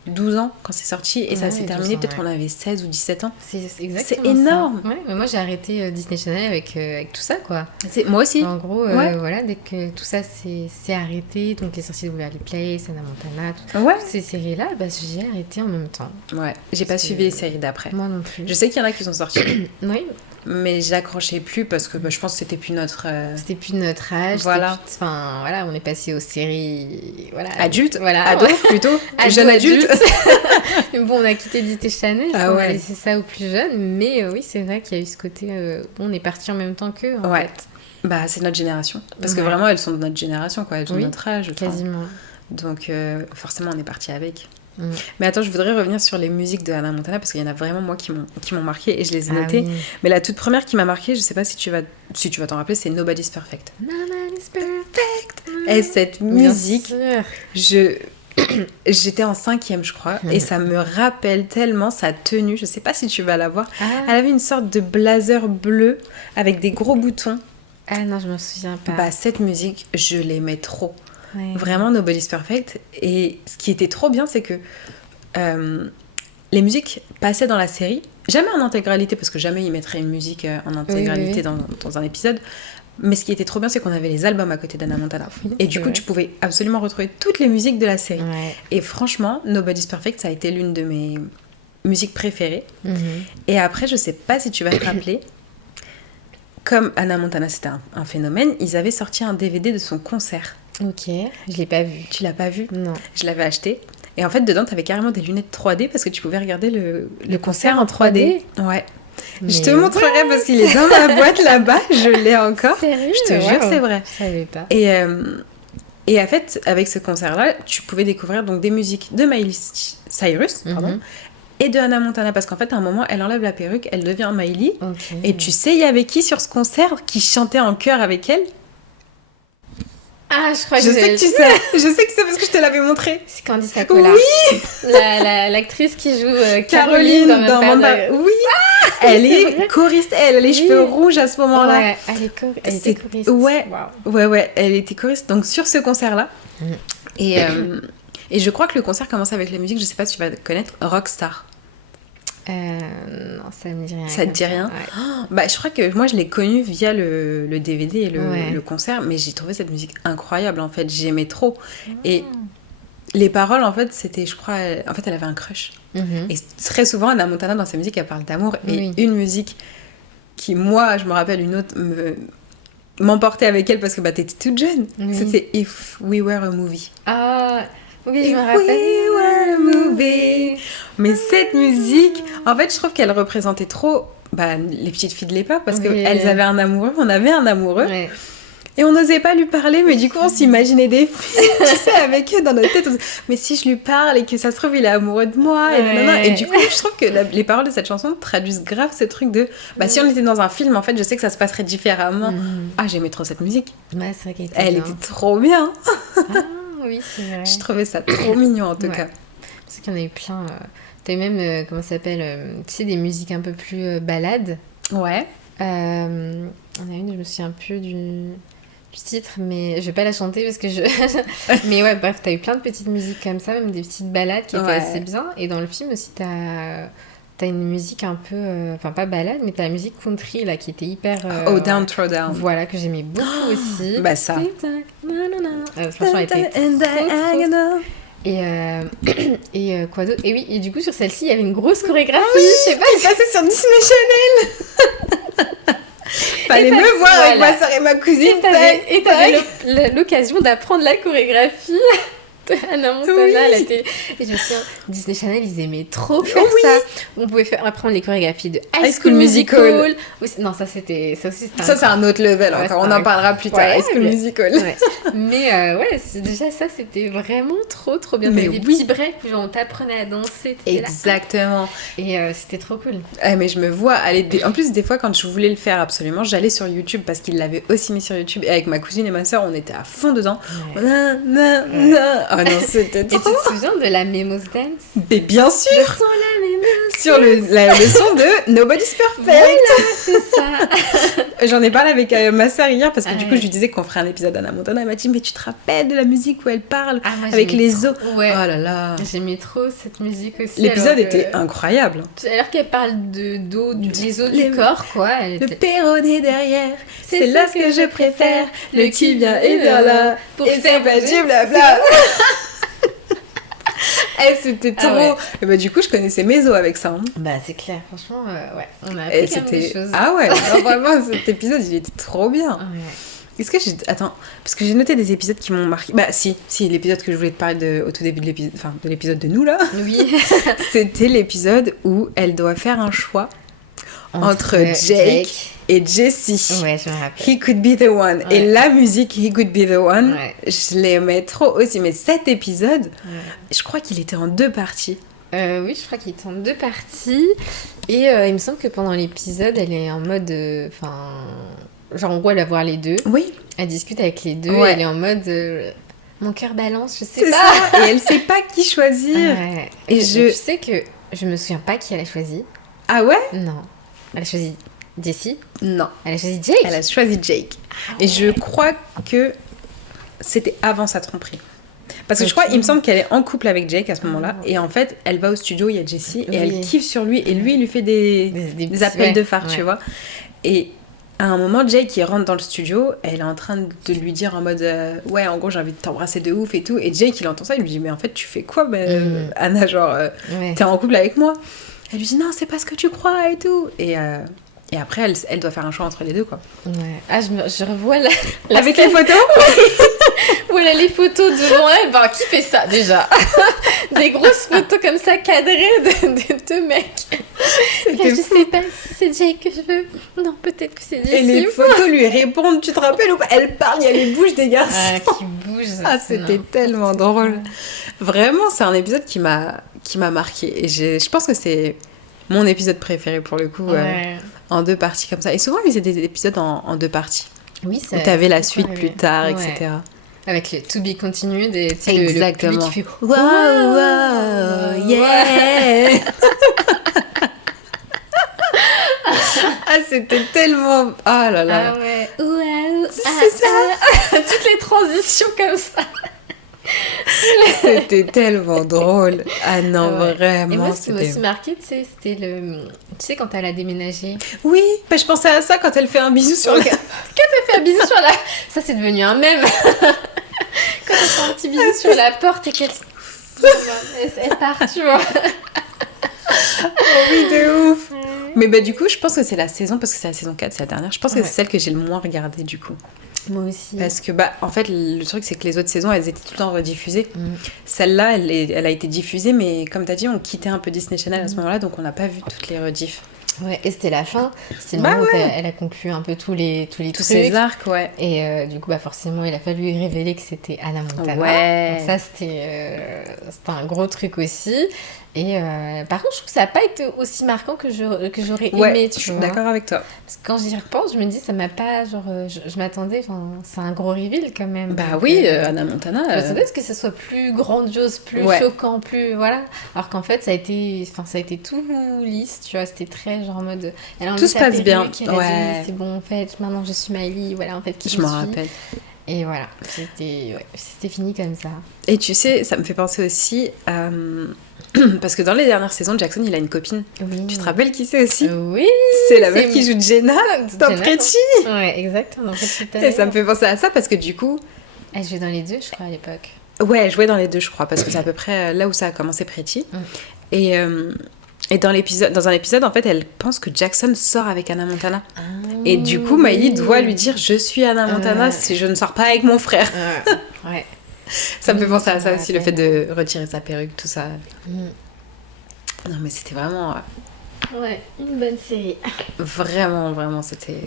12 ans quand c'est sorti et ça Ouais, s'est 12 terminé, ans, peut-être ouais. qu'on avait 16 ou 17 ans. C'est exactement C'est ça. énorme. Ouais, mais moi j'ai arrêté Disney Channel avec tout ça quoi. Moi aussi. En gros, Ouais. voilà, dès que tout ça s'est arrêté, donc les sorciers de Waverly Place, Anna Montana, Ouais. toutes ces séries-là, bah, j'ai arrêté en même temps. Ouais. J'ai pas Parce suivi que- les séries d'après. Moi non plus. Je sais qu'il y en a qui sont sortis. Oui, mais j'accrochais plus parce que je pense que c'était plus notre... C'était plus de notre âge. Voilà. Enfin, voilà, on est passé aux séries... Voilà, Adultes, voilà, ados plutôt, jeune adulte. Mais bon, on a quitté Disney Channel, Ah on a ouais. laissé ça aux plus jeunes, mais oui, c'est vrai qu'il y a eu ce côté... bon, on est partis en même temps qu'eux, en Ouais. fait. Bah, c'est notre génération. Parce que Ouais. vraiment, elles sont de notre génération, quoi. Elles ont Oui, notre âge. enfin. Quasiment. Donc, forcément, on est parti avec. Mm. Mais attends, je voudrais revenir sur les musiques de Hannah Montana parce qu'il y en a vraiment, moi, qui m'ont marqué et je les ai Ah notées. oui. Mais la toute première qui m'a marqué, je sais pas si tu vas t'en rappeler, c'est Nobody's Perfect. Nobody's perfect. Et cette Bien musique, sûr. j'étais en 5e, je crois, Mhm. et ça me rappelle tellement sa tenue. Je sais pas si tu vas la voir. Ah. Elle avait une sorte de blazer bleu avec des gros boutons. Ah non, je me souviens pas. Bah, cette musique, je l'aimais trop. Ouais. Vraiment, Nobody's Perfect. Et ce qui était trop bien, c'est que les musiques passaient dans la série, jamais en intégralité, parce que jamais ils mettraient une musique en intégralité Oui. dans un épisode. Mais ce qui était trop bien, c'est qu'on avait les albums à côté d'Hannah Montana. Oui, Et du c'est coup, vrai. tu pouvais absolument retrouver toutes les musiques de la série. Ouais. Et franchement, Nobody's Perfect, ça a été l'une de mes musiques préférées. Mhm. Et après, je sais pas si tu vas te rappeler, comme Hannah Montana, c'était un phénomène, ils avaient sorti un DVD de son concert. Ok, je l'ai pas vu. Tu l'as pas vu? Non. Je l'avais acheté. Et en fait, dedans, t'avais carrément des lunettes 3D parce que tu pouvais regarder le concert concert en en 3D. 3D? Ouais. Mais Je te montrerai parce qu'il est dans ma boîte là-bas. Je l'ai encore. Sérieux? Je te jure, Wow. c'est vrai. Je savais pas. Et en fait, avec ce concert-là, tu pouvais découvrir donc des musiques de Miley Cyrus Mhm. et de Hannah Montana. Parce qu'en fait, à un moment, elle enlève la perruque, elle devient Miley. Ok. Et tu sais, il y avait qui sur ce concert qui chantait en chœur avec elle? Ah, je crois Je que sais que tu sais. Je sais que c'est parce que je te l'avais montré. C'est Candy Sakola. Oui, L'actrice qui joue Caroline dans Manda. Oui, elle c'est est vrai. choriste. Elle a les Oui. cheveux rouges à ce moment-là. Ouais, elle était C'est- choriste. ouais. Waouh. Ouais, elle était choriste. Donc sur ce concert-là. Mm. Et je crois que le concert commençait avec la musique, je sais pas si tu vas connaître, Rockstar. Non, ça me dit rien. Ça te dit comme rien? Ouais. Bah, je crois que moi je l'ai connu via le DVD et Ouais. le concert, mais j'ai trouvé cette musique incroyable en fait, j'aimais trop. Et les paroles en fait, c'était, je crois, en fait elle avait un crush. Mhm. Et très souvent, Hannah Montana dans sa musique, elle parle d'amour. Oui. Et une musique qui, moi, je me rappelle une autre, m'emportait avec elle parce que bah, t'étais toute jeune. Oui. C'était If We Were a Movie. Ah, oui, je If me rappelle. we were a movie. Mais cette musique, en fait, je trouve qu'elle représentait trop les petites filles de l'époque parce Oui. qu'elles avaient un amoureux, on avait un amoureux. Ouais. Et on n'osait pas lui parler, mais du coup, on s'imaginait des filles, tu sais, avec eux dans notre tête. On se dit, mais si je lui parle et que ça se trouve, il est amoureux de moi. Et, Ouais. nanana. Et du coup, je trouve que les paroles de cette chanson traduisent grave ce truc de si on était dans un film, en fait, je sais que ça se passerait différemment. Mhm. Ah, j'aimais trop cette musique. Ouais, c'est vrai qu'elle était Elle bien. était trop bien. Ah, oui, c'est vrai. Je trouvais ça trop mignon, en tout Ouais. cas. C'est qu'il y en a eu plein. T'as eu même, comment ça s'appelle, tu sais, des musiques un peu plus balades. Ouais. On a une, je me souviens plus du titre, mais je vais pas la chanter parce que je. Mais ouais, bref, t'as eu plein de petites musiques comme ça, même des petites balades qui étaient Ouais. assez bien. Et dans le film aussi, t'as une musique un peu. Enfin, pas balade, mais t'as la musique country là qui était hyper. Oh, Down, Throw Down. Voilà, que j'aimais beaucoup aussi. Bah, ça. Franchement, elle était trop. Et quoi d'autre? Et oui, et du coup, sur celle-ci, il y avait une grosse chorégraphie. Je sais pas Il passait sur Disney Channel. Fallait me voir avec voilà. ma soeur et ma cousine. Et t'avais l'occasion d'apprendre la chorégraphie de Hannah Montana Oui. à la télé. Et je me souviens, Disney Channel, ils aimaient trop faire Oui. ça. On pouvait apprendre les chorégraphies de High High School School Musical. Musical. Oui, non, ça aussi, c'était Ça, c'est un autre level Ouais, encore. c'est On un- en parlera plus tard. Ouais, High School mais- Musical. Ouais. Mais ouais, déjà ça, c'était vraiment trop bien. Mais T'avais des oui. petits breaks où on t'apprenait à danser. t'étais là. Exactement. Et c'était trop cool. Mais je me vois aller. En plus, des fois, quand je voulais le faire absolument, j'allais sur YouTube parce qu'il l'avait aussi mis sur YouTube. Et avec ma cousine et ma soeur, on était à fond dedans. Ouais. Oh non, c'était Et tu trop. te souviens de la Memos Dance? Mais bien sûr. Le son, la Memos Sur le son de Nobody's Perfect. Voilà, c'est ça. J'en ai parlé avec ma soeur hier parce que du coup, Ouais. je lui disais qu'on ferait un épisode d'Hannah Montana. Elle m'a dit, mais tu te rappelles de la musique où elle parle Ah, moi, avec j'aimais les trop. os. Ouais. Oh là là. J'aimais trop cette musique aussi. L'épisode alors que- était incroyable. Alors qu'elle parle des os Les- du corps, quoi. Elle Le était... péroné derrière, c'est là ce que je préfère. Le tibia est vers là. Pour Et c'est faire pas bouger. du blabla. C'était trop. Ah ouais. Et bah, du coup, je connaissais Mézo avec ça. Hein. Bah, c'est clair, franchement, ouais, on a Et appris quand même des c'était. choses. Ah ouais, non, vraiment, cet épisode, il était trop bien. Ouais. Est-ce que j'ai. Attends, parce que j'ai noté des épisodes qui m'ont marqué. Bah, si, l'épisode que je voulais te parler au tout début de l'épisode. Enfin, de l'épisode de nous, là. Oui. C'était l'épisode où elle doit faire un choix entre Jake et Jessie. Ouais, je me rappelle. He could be the one. Ouais. Et la musique He could be the one, Ouais. je l'aimais trop aussi. Mais cet épisode, Ouais. je crois qu'il était en 2 parties. Oui, je crois qu'il est en 2 parties. Et il me semble que pendant l'épisode, elle est en mode. Enfin. Genre, en gros, elle va voir les deux. Oui, Elle discute avec les deux. Ouais. Et elle est en mode. Mon cœur balance, je sais c'est pas. ça. Et elle sait pas qui choisir. Ouais. Et Et je- tu sais que je me souviens pas qui elle a choisi. Ah ouais? Non. Elle a choisi Jessie. Non. Elle a choisi Jake. Elle a choisi Jake. Et je crois que c'était avant sa tromperie. Parce que je crois, il me semble qu'elle est en couple avec Jake à ce moment-là. Et en fait, elle va au studio, il y a Jessie, et elle Oui. kiffe sur lui. Et lui, il lui fait des petits- appels de ouais, phare, ouais. tu vois. Et à un moment, Jake, il rentre dans le studio, elle est en train de lui dire en mode ouais, en gros, j'ai envie de t'embrasser de ouf et tout. Et Jake, il entend ça, il lui dit, mais en fait, tu fais quoi, Anna, genre, Ouais. t'es en couple avec moi? Elle lui dit, non, c'est pas ce que tu crois et tout. Et après, elle doit faire un choix entre les deux, quoi. Ouais. Ah, je revois la Avec scène les photos. où elle a les photos de loin. Bah, qui fait ça déjà? Des grosses photos comme ça cadrées de deux mecs. Là, C'était je fou. sais pas si c'est Jake que je veux. Non, peut-être que c'est Et les Jessie. photos lui répondent, tu te rappelles ou pas? Elle parle, il y a les bouches des garçons. Ah, qui bouge. Ah, c'était tellement drôle. Vraiment, c'est un épisode qui m'a marqué. Et je pense que c'est mon épisode préféré pour le coup, Ouais. en 2 parties comme ça. Et souvent, ils faisaient des épisodes en 2 parties. Oui, ça. Où t'avais la c'est suite pas plus arrivé. tard, Ouais. etc. Avec le to be continued et tu sais, le Exactement. public qui fait Wow, wow, yeah. Ah, c'était tellement... Ah là là. Ah ouais. Waouh. C'est ça. Toutes les transitions comme ça. C'était tellement drôle. Ah non, Ouais. vraiment. Et moi, ce qui m'a c'était... aussi marqué, tu sais, c'était le. Tu sais, quand elle a déménagé. Oui, bah, je pensais à ça quand elle fait un bisou sur le... Quand elle fait un bisou sur la. Ça, c'est devenu un mème. Quand elle fait un petit bisou sur la porte et qu'elle. Elle part, tu vois. Oui, de ouf. Mais bah du coup, je pense que c'est la saison, parce que c'est la saison 4, c'est la dernière. Je pense que Ouais. c'est celle que j'ai le moins regardée du coup. Moi aussi. Parce que bah en fait, le truc c'est que les autres saisons, elles étaient tout le temps rediffusées. Mm. Celle-là, elle a été diffusée, mais comme t'as dit, on quittait un peu Disney Channel à ce moment-là, donc on n'a pas vu toutes les rediffs. Ouais, et c'était la fin. C'était le Bah moment où ouais. elle a conclu un peu tous les Tous trucs. ces arcs, ouais. Et du coup, bah forcément, il a fallu révéler que c'était Anna Montana. Ouais. Donc ça, c'était un gros truc aussi. Et par contre, je trouve que ça n'a pas été aussi marquant que j'aurais Ouais, aimé, je tu suis vois. d'accord avec toi. Parce que quand j'y repense, je me dis, ça m'a pas... Genre, je m'attendais... Enfin, c'est un gros reveal quand même. Bah Donc, oui, Anna Montana. je m'attendais à ce que ce soit plus grandiose, plus Ouais. choquant, plus... Voilà. Alors qu'en fait, ça a été tout lisse, tu vois. C'était très genre en mode... Elle a enlevé Tout se sa passe bien. perruque, elle a Ouais. dit, c'est bon, en fait, maintenant je suis Miley. Voilà, en fait, qui Je m'en suis. rappelle. Et voilà, c'était fini comme ça. Et tu sais, ça me fait penser aussi à... Parce que dans les dernières saisons, Jackson, il a une copine. Oui. Tu te rappelles qui c'est aussi Oui. C'est la meuf c'est- qui joue Jenna dans Jenna. Pretty. Ouais, exactement. Et ça me fait penser à ça parce que du coup... Elle jouait dans les deux, je crois, à l'époque. Ouais, elle jouait dans les deux, je crois, parce que c'est à peu près là où ça a commencé Pretty. Mm. Et dans un épisode, en fait, elle pense que Jackson sort avec Anna Montana. Ah, Et du coup, Miley oui. doit lui dire « Je suis Anna Montana si je ne sors pas avec mon frère. Ouais. » Ça me fait Oui, penser à ça ça me aussi, le fait de retirer sa perruque, tout ça. Mm. Non, mais c'était vraiment... Ouais, une bonne série. Vraiment, vraiment, c'était...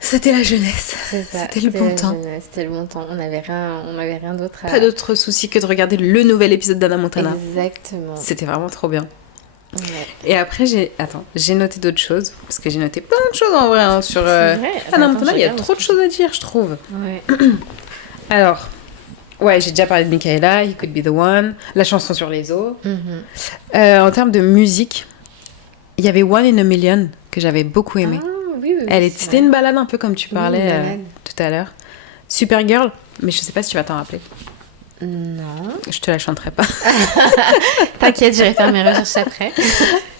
C'était la jeunesse. C'est ça. C'était le bon la temps. jeunesse, C'était le bon temps. On n'avait rien d'autre à... Pas d'autre souci que de regarder le nouvel épisode d'Anna Montana. Exactement. C'était vraiment trop bien. Ouais. Et après, j'ai noté d'autres choses. Parce que j'ai noté plein de choses en vrai hein, sur C'est vrai. Anna Attends, Montana. je Il y a regarde trop de choses à dire, je trouve. Ouais. Alors, ouais, j'ai déjà parlé de Michaela, He Could Be The One, la chanson sur les eaux. Mhm. En termes de musique, il y avait One in a Million que j'avais beaucoup aimé. Ah, oui, oui, oui, c'est C'était vrai. une balade un peu comme tu Oui, parlais une balade. tout à l'heure. Supergirl, mais je sais pas si tu vas t'en rappeler. Non. Je te la chanterai pas. T'inquiète, j'irai faire mes recherches après.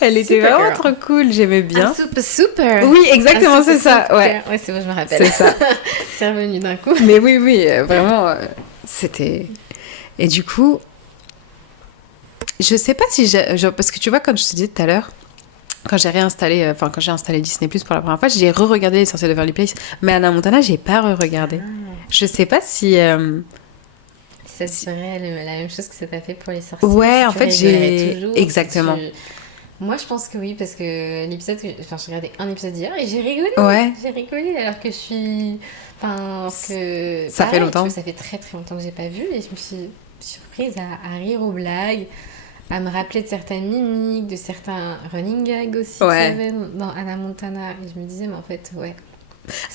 Elle était Supergirl. vraiment trop cool, j'aimais bien. Ah, super. Oui, exactement, Ah, c'est ça. super. Ouais, Ouais, c'est bon, je me rappelle. c'est ça. C'est revenu d'un coup. Mais oui, vraiment, c'était... Et du coup, je sais pas si parce que tu vois, comme je te disais tout à l'heure, quand j'ai installé Disney Plus pour la première fois, j'ai re-regardé Les Sorciers de Waverly Place. Mais Hannah Montana, j'ai pas re-regardé. Je sais pas si. Ça serait la même chose que ça t'a fait pour les sorciers. Ouais, si en tu fait, rigolerais j'ai. toujours, Exactement. si Moi, je pense que oui, parce que l'épisode, enfin, j'ai regardé un épisode hier et j'ai rigolé. Ouais. J'ai rigolé alors que je suis, enfin, que Ça fait longtemps. tu vois, ça fait très très longtemps que j'ai pas vu et je me suis surprise à rire aux blagues, à me rappeler de certaines mimiques, de certains running gags aussi qu'il y avait dans Hannah Montana. Et je me disais, mais en fait, ouais.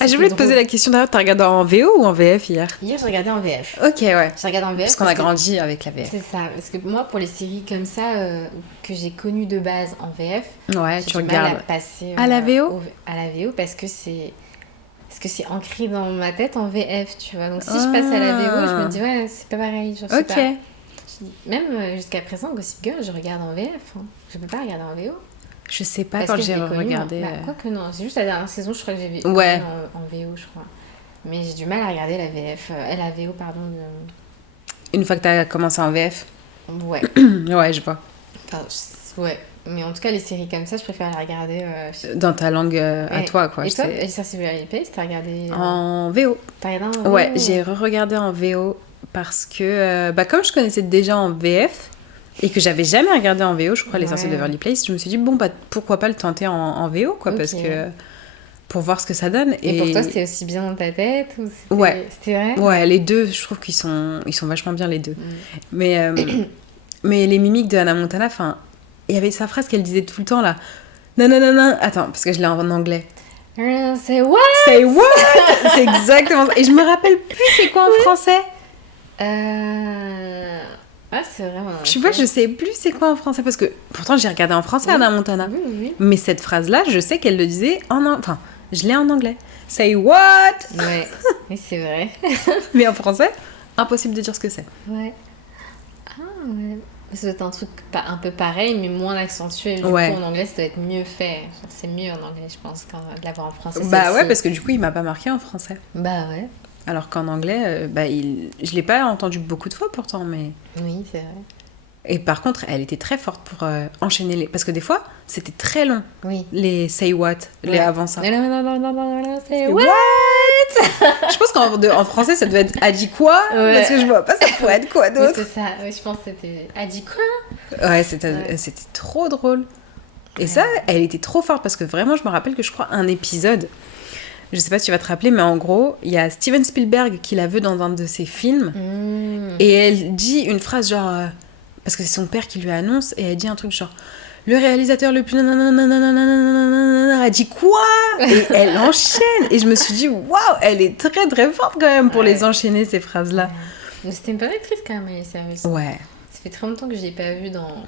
Ah, je voulais te poser la question d'ailleurs, t'as regardé en VO ou en VF hier? Hier, j'ai regardé en VF. Ok, ouais. J'ai regardé en VF. Parce qu'on a grandi avec la VF. C'est ça, parce que moi, pour les séries comme ça, que j'ai connues de base en VF, ouais, j'ai tu du regardes. mal à passer à la VO à la VO parce que c'est ancré dans ma tête en VF, tu vois. Donc si je passe à la VO, je me dis, ouais, c'est pas pareil. Genre, ok. pas. Même jusqu'à présent, Gossip Girl, je regarde en VF. Hein. Je peux pas regarder en VO. Je sais pas Parce quand que j'ai regardé. Quoi que non, c'est juste la dernière saison, je crois que j'ai vu ouais. en VO, je crois. Mais j'ai du mal à regarder la VF, la VO, pardon. Une fois que t'as commencé en VF? Ouais. ouais, je vois. Enfin, ouais. Mais en tout cas, les séries comme ça, je préfère les regarder... dans ta langue à toi, quoi. Et toi, et ça, c'est Waverly Place, t'as regardé... En VO. T'as regardé en VO? Ouais, j'ai re-regardé en VO parce que, comme je connaissais déjà en VF et que j'avais jamais regardé en VO, je crois, Les Sorciers de Waverly Place, je me suis dit, bon, bah, pourquoi pas le tenter en VO, quoi, parce que... pour voir ce que ça donne. Et pour toi, c'était aussi bien dans ta tête ou ouais. C'était vrai? Ouais, les deux, je trouve qu'ils sont vachement bien, les deux. Mais les mimiques de Hannah Montana, enfin... Il y avait sa phrase qu'elle disait tout le temps là. Non, non, non, non. Attends, parce que je l'ai en anglais. Say what? Say what? C'est exactement ça. Et je me rappelle plus c'est quoi en français. Ah, c'est vraiment... Tu vois, je sais plus c'est quoi en français. Parce que pourtant, j'ai regardé en français Hannah Montana. Oui. Mais cette phrase-là, je sais qu'elle le disait enfin, je l'ai en anglais. Say what? Ouais, oui, c'est vrai. Mais en français, impossible de dire ce que c'est. Ouais. Ah, ouais. C'est un truc un peu pareil, mais moins accentué. Du coup, en anglais, ça doit être mieux fait. C'est mieux en anglais, je pense, de l'avoir en français. Bah ouais, parce que du coup, il m'a pas marqué en français. Bah ouais. Alors qu'en anglais, je l'ai pas entendu beaucoup de fois pourtant, mais... Oui, c'est vrai. Et par contre, elle était très forte pour enchaîner les... Parce que des fois, c'était très long. Oui. Les say what, les avant ça. Non, say what? Je pense qu'en français, ça devait être a dit quoi? Parce que je vois pas, ça pourrait être quoi d'autre? Oui, c'est ça. Oui, je pense que c'était a dit quoi? Ouais, c'était trop drôle. Et ça, elle était trop forte parce que vraiment, je me rappelle que je crois un épisode... Je sais pas si tu vas te rappeler, mais en gros, il y a Steven Spielberg qui la veut dans un de ses films. Et elle dit une phrase genre... parce que c'est son père qui lui annonce, et elle dit un truc genre... Le réalisateur le plus... Elle dit quoi? Et elle enchaîne. Et je me suis dit, waouh, elle est très très forte quand même pour les enchaîner, ces phrases-là. Mais c'était une bonne actrice quand même, Miley Cyrus. Ouais. Ça fait très longtemps que je l'ai pas vue dans...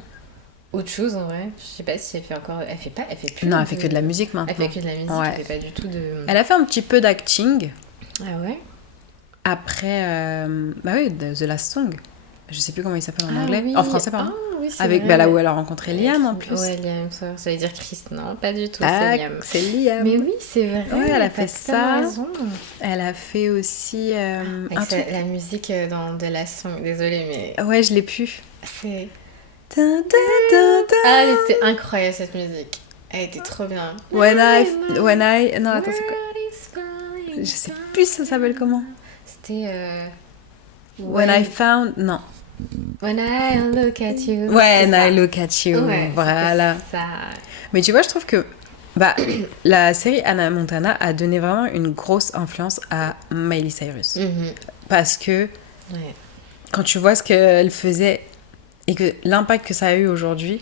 autre chose en vrai. Je sais pas si elle fait encore. Elle fait plus. Non, elle fait que de la musique maintenant. Elle fait que de la musique, elle fait pas du tout de. Elle a fait un petit peu d'acting. Ah ouais? Après, bah oui, The Last Song. Je sais plus comment il s'appelle en anglais. Oui. En français, pardon. Ah oui, c'est avec vrai. Là où elle a rencontré Liam en plus. Ouais, Liam, ça. J'allais dire Chris, non, pas du tout. Ah, c'est Liam. c'est Liam. Mais oui, c'est vrai. Ouais, elle a fait ça. Raison. Elle a fait aussi. Avec la musique dans The Last Song. Désolée, mais. Ouais, je l'ai plus. C'est. Ah, elle était incroyable cette musique. Elle était trop bien. When I... Non, attends, c'est quoi? Je sais plus ça s'appelle comment. C'était... When I found... Non. When I look at you. When I look at you. Ouais, voilà. Ça. Mais tu vois, je trouve que la série Hannah Montana a donné vraiment une grosse influence à Miley Cyrus. Parce que quand tu vois ce qu'elle faisait et que l'impact que ça a eu aujourd'hui,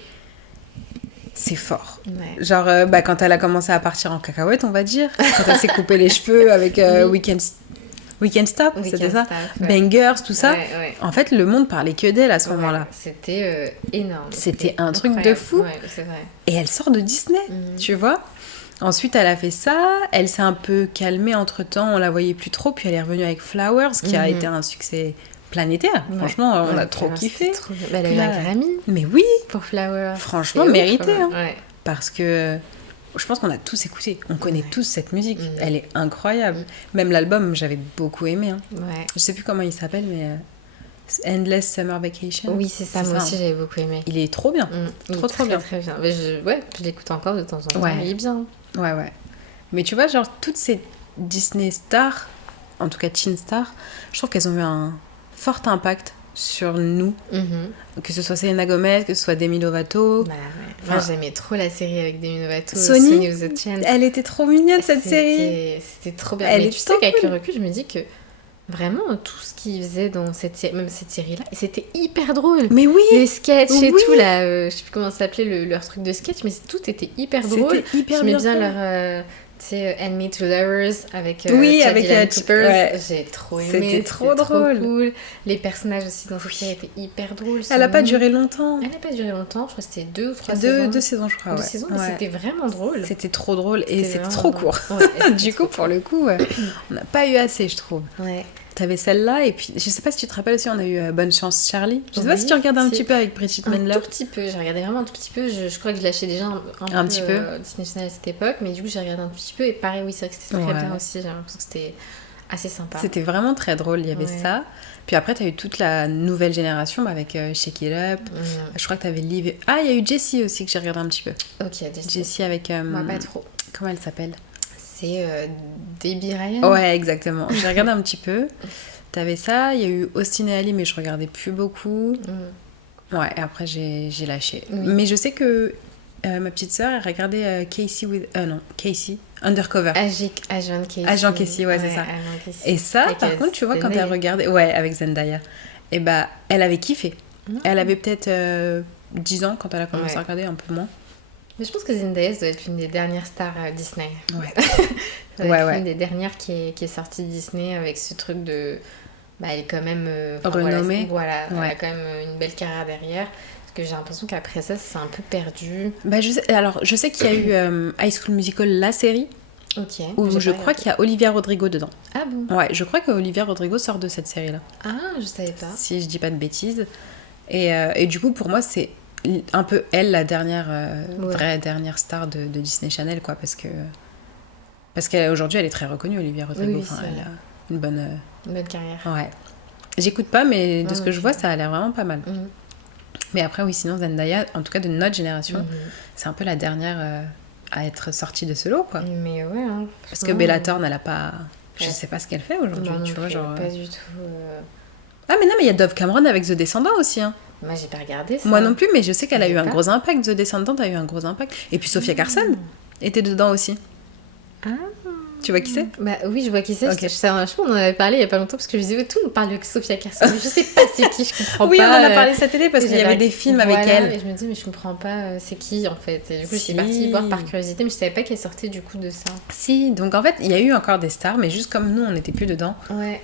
c'est fort. Ouais. Genre, quand elle a commencé à partir en cacahuète, on va dire, quand elle s'est coupé les cheveux avec Weekend Stop, c'était ça, Bangers, tout ça. Ouais. En fait, le monde parlait que d'elle à ce moment-là. C'était énorme. C'était un truc de fou. Ouais, c'est vrai. Et elle sort de Disney, tu vois. Ensuite, elle a fait ça. Elle s'est un peu calmée entre-temps. On la voyait plus trop. Puis elle est revenue avec Flowers, qui a été un succès planétaire. Franchement, on a trop kiffé. Elle a eu un Grammy. Mais oui. Pour Flowers. Franchement, mérité. Hein. Ouais. Parce que je pense qu'on a tous écouté. On connaît tous cette musique. Elle est incroyable. Même l'album, j'avais beaucoup aimé. Hein. Ouais. Je sais plus comment il s'appelle, mais Endless Summer Vacation. Oui, c'est ça, moi aussi j'avais beaucoup aimé. Il est trop bien. Trop bien. Très bien. Mais je l'écoute encore de temps en temps. Ouais. Il est bien. Ouais. Mais tu vois, genre, toutes ces Disney stars, en tout cas teen stars, je trouve qu'elles ont eu un fort impact sur nous. Que ce soit Selena Gomez, que ce soit Demi Lovato. Bah, ouais. Moi, j'aimais trop la série avec Demi Lovato. Sony with a Chance. Elle était trop mignonne, cette série. C'était trop bien. Elle Mais est tu sais qu'avec le recul, je me dis que vraiment, tout ce qu'ils faisaient dans même cette série-là, c'était hyper drôle. Mais oui. Les sketchs et tout, là, je sais plus comment ça s'appelait leur truc de sketch, mais tout était hyper drôle. C'était hyper J'aimais bien bien fait. leur... tu sais, Enemy to Lovers avec avec Dylan Cooper. ouais. J'ai trop aimé. C'était trop drôle. Cool. Les personnages aussi dans cette série étaient hyper drôles. Elle a pas duré longtemps. Elle n'a pas duré longtemps, je crois que c'était 2 ou 3 saisons. 2 saisons, je crois. Deux saisons, mais c'était vraiment drôle. C'était trop drôle et c'était vraiment trop court. Ouais, du coup, pour le coup, on n'a pas eu assez, je trouve. Ouais. T'avais celle-là, et puis je sais pas si tu te rappelles aussi, on a eu Bonne Chance Charlie. Je sais pas si tu regardes un petit peu avec Bridget Mendler. Un tout petit peu, j'ai regardé vraiment un tout petit peu. Je crois que je lâchais déjà un petit peu Disney Channel à cette époque, mais du coup j'ai regardé un tout petit peu et pareil, oui, c'est vrai que c'était très bien aussi. J'ai l'impression que c'était assez sympa. C'était vraiment très drôle, il y avait ça. Puis après, t'as eu toute la nouvelle génération avec Shake It Up. Je crois que t'avais Liv. Ah, il y a eu Jessie aussi que j'ai regardé un petit peu. Ok, Jessie avec. Moi, pas trop. Comment elle s'appelle? C'est Debbie Ryan. Ouais, exactement. J'ai regardé un petit peu. T'avais ça, il y a eu Austin et Ali, mais je regardais plus beaucoup. Ouais, et après j'ai lâché. Mais je sais que ma petite sœur, elle regardait Casey, Undercover. Agent Casey. Agent Casey, ouais, c'est ça. Et ça, par contre, tu vois, quand elle regardait... Ouais, avec Zendaya. Et bah, elle avait kiffé. Elle avait peut-être 10 ans quand elle a commencé à regarder, un peu moins. Mais je pense que Zendaya, ça doit être l'une des dernières stars Disney. Ouais. Ça doit être l'une des dernières qui est sortie de Disney avec ce truc de... Bah, elle est quand même... renommée. Voilà, elle a quand même une belle carrière derrière. Parce que j'ai l'impression qu'après ça, c'est un peu perdu. Bah, je sais qu'il y a eu High School Musical, la série. Ok. Où je crois qu'il y a Olivia Rodrigo dedans. Ah bon? Ouais, je crois que Olivia Rodrigo sort de cette série-là. Ah, je savais pas. Si je dis pas de bêtises. Et du coup, pour moi, c'est un peu elle, la dernière, vraie dernière star de Disney Channel, quoi. Parce qu'aujourd'hui, elle est très reconnue, Olivia Rodrigo. Oui, elle a une bonne carrière. Ouais. J'écoute pas, mais de ce que je vois, ça a l'air vraiment pas mal. Mais après, oui, sinon, Zendaya, en tout cas de notre génération, c'est un peu la dernière à être sortie de ce lot, quoi. Mais ouais, hein, parce que Bella Thorne, elle a pas... Je sais pas ce qu'elle fait aujourd'hui, tu vois, genre... Pas du tout... Ah, mais non, mais il y a Dove Cameron avec The Descendant aussi, hein. Moi, j'ai pas regardé ça. Moi non plus, mais je sais qu'elle a eu un gros impact. The Descendant a eu un gros impact. Et puis Sophia Carson était dedans aussi. Ah. Tu vois qui c'est? Bah oui, je vois qui c'est. Okay. Je on en avait parlé il y a pas longtemps parce que je disais tout, on parle de Sophia Carson. Mais je sais pas c'est qui, je comprends oui, pas. Oui, on en a parlé cet été parce qu'il y avait des films avec elle. Et je me dis, mais je comprends pas c'est qui en fait. Et du coup, je suis partie voir par curiosité, mais je savais pas qu'elle sortait du coup de ça. Si, donc en fait, il y a eu encore des stars, mais juste comme nous, on n'était plus dedans,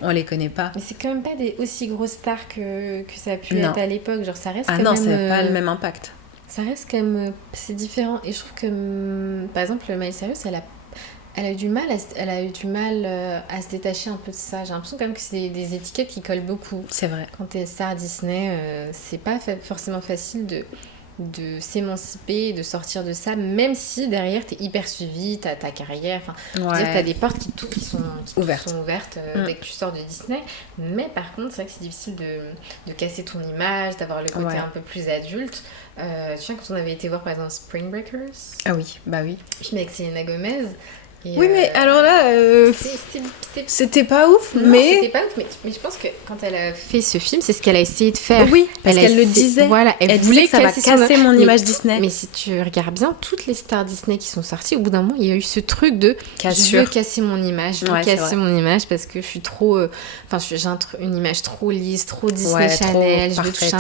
on les connaît pas. Mais c'est quand même pas des aussi grosses stars que ça a pu être à l'époque. Genre, ça reste quand même. Ah non, c'est pas le même impact. Ça reste quand même. C'est différent. Et je trouve que, par exemple, Miley Cyrus, elle a eu du mal à se détacher un peu de ça. J'ai l'impression quand même que c'est des étiquettes qui collent beaucoup. C'est vrai. Quand t'es star Disney, c'est pas forcément facile de s'émanciper, de sortir de ça, même si derrière t'es hyper suivi, t'as ta carrière. Enfin, t'as des portes qui sont ouvertes dès que tu sors de Disney. Mais par contre, c'est vrai que c'est difficile de casser ton image, d'avoir le côté un peu plus adulte. Tu sais, quand on avait été voir par exemple Spring Breakers. Ah oui, bah oui. Film avec Selena Gomez. Et oui, mais alors là, c'était pas ouf, non, mais... c'était pas ouf, mais je pense que quand elle a fait ce film, c'est ce qu'elle a essayé de faire. Oui, parce qu'elle le disait. Voilà, elle voulait que ça va casser mon image Disney. Mais si tu regardes bien, toutes les stars Disney qui sont sorties, au bout d'un moment, il y a eu ce truc de je veux casser mon image, mon image parce que je suis trop... j'ai une image trop lisse, trop Disney Channel, je veux toucher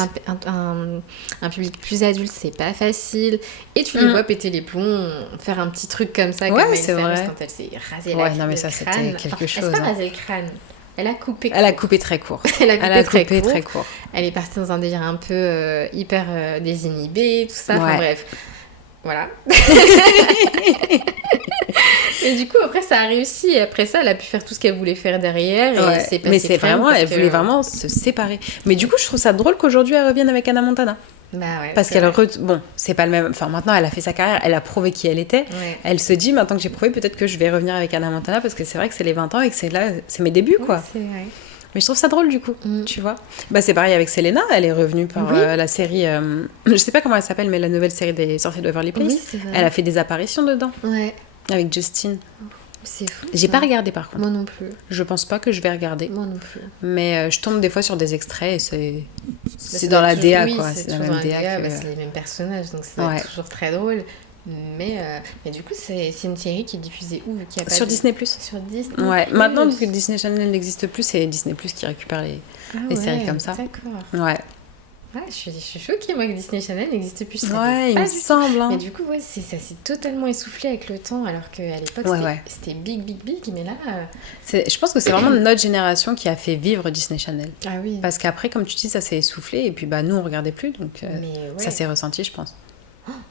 un public plus adulte, c'est pas facile. Et tu les vois péter les plombs, faire un petit truc comme ça, ouais, c'est vrai. Quand elle s'est rasée la non mais ça c'était quelque chose. Elle s'est pas rasé le crâne. Elle a coupé court. Elle a coupé très court. Elle a coupé très court. Elle est partie dans un délire un peu hyper désinhibé, tout ça. Enfin bref. Voilà. Et du coup, après, ça a réussi. Et après ça, elle a pu faire tout ce qu'elle voulait faire derrière. Et mais c'est vraiment, elle voulait vraiment se séparer. Mais du coup, je trouve ça drôle qu'aujourd'hui, elle revienne avec Hannah Montana. Bah ouais, parce qu'elle bon, c'est pas le même, enfin maintenant elle a fait sa carrière, elle a prouvé qui elle était, elle se dit maintenant que j'ai prouvé, peut-être que je vais revenir avec Hannah Montana parce que c'est vrai que c'est les 20 ans et que c'est mes débuts quoi. C'est vrai. Mais je trouve ça drôle du coup, Mm. tu vois. Bah c'est pareil avec Selena, elle est revenue par Oui. la série, je sais pas comment elle s'appelle, mais la nouvelle série des sorciers de Waverly Place. Oui, c'est vrai. Elle a fait des apparitions dedans, Ouais, avec Justin. c'est fou. J'ai ça. pas regardé par contre. Moi non plus. Je pense pas que je vais regarder. Moi non plus. Mais je tombe des fois sur des extraits et c'est Ça dans doit la être DA toujours- quoi. oui, C'est la toujours même dans DA DA, que... bah, c'est les mêmes personnages, donc ça doit Ouais. être toujours très drôle. Mais du coup, c'est une série qui est diffusée où vu qu'il y a pas Sur de- Disney+. Sur Disney. Ouais, maintenant vu que Disney Channel n'existe plus, c'est Disney+, qui récupère les séries comme ça. D'accord. Ouais, Ouais, je suis choquée, moi, que Disney Channel n'existe plus. Je savais ouais il pas me du tout. semble. Hein. Mais du coup, ouais, ça s'est totalement essoufflé avec le temps, alors qu'à l'époque, Ouais, c'était big, big, big. Mais là, Je pense que c'est vraiment notre génération qui a fait vivre Disney Channel. ah oui. Parce qu'après, comme tu dis, ça s'est essoufflé et puis bah nous on regardait plus, donc Mais ouais. ça s'est ressenti, je pense.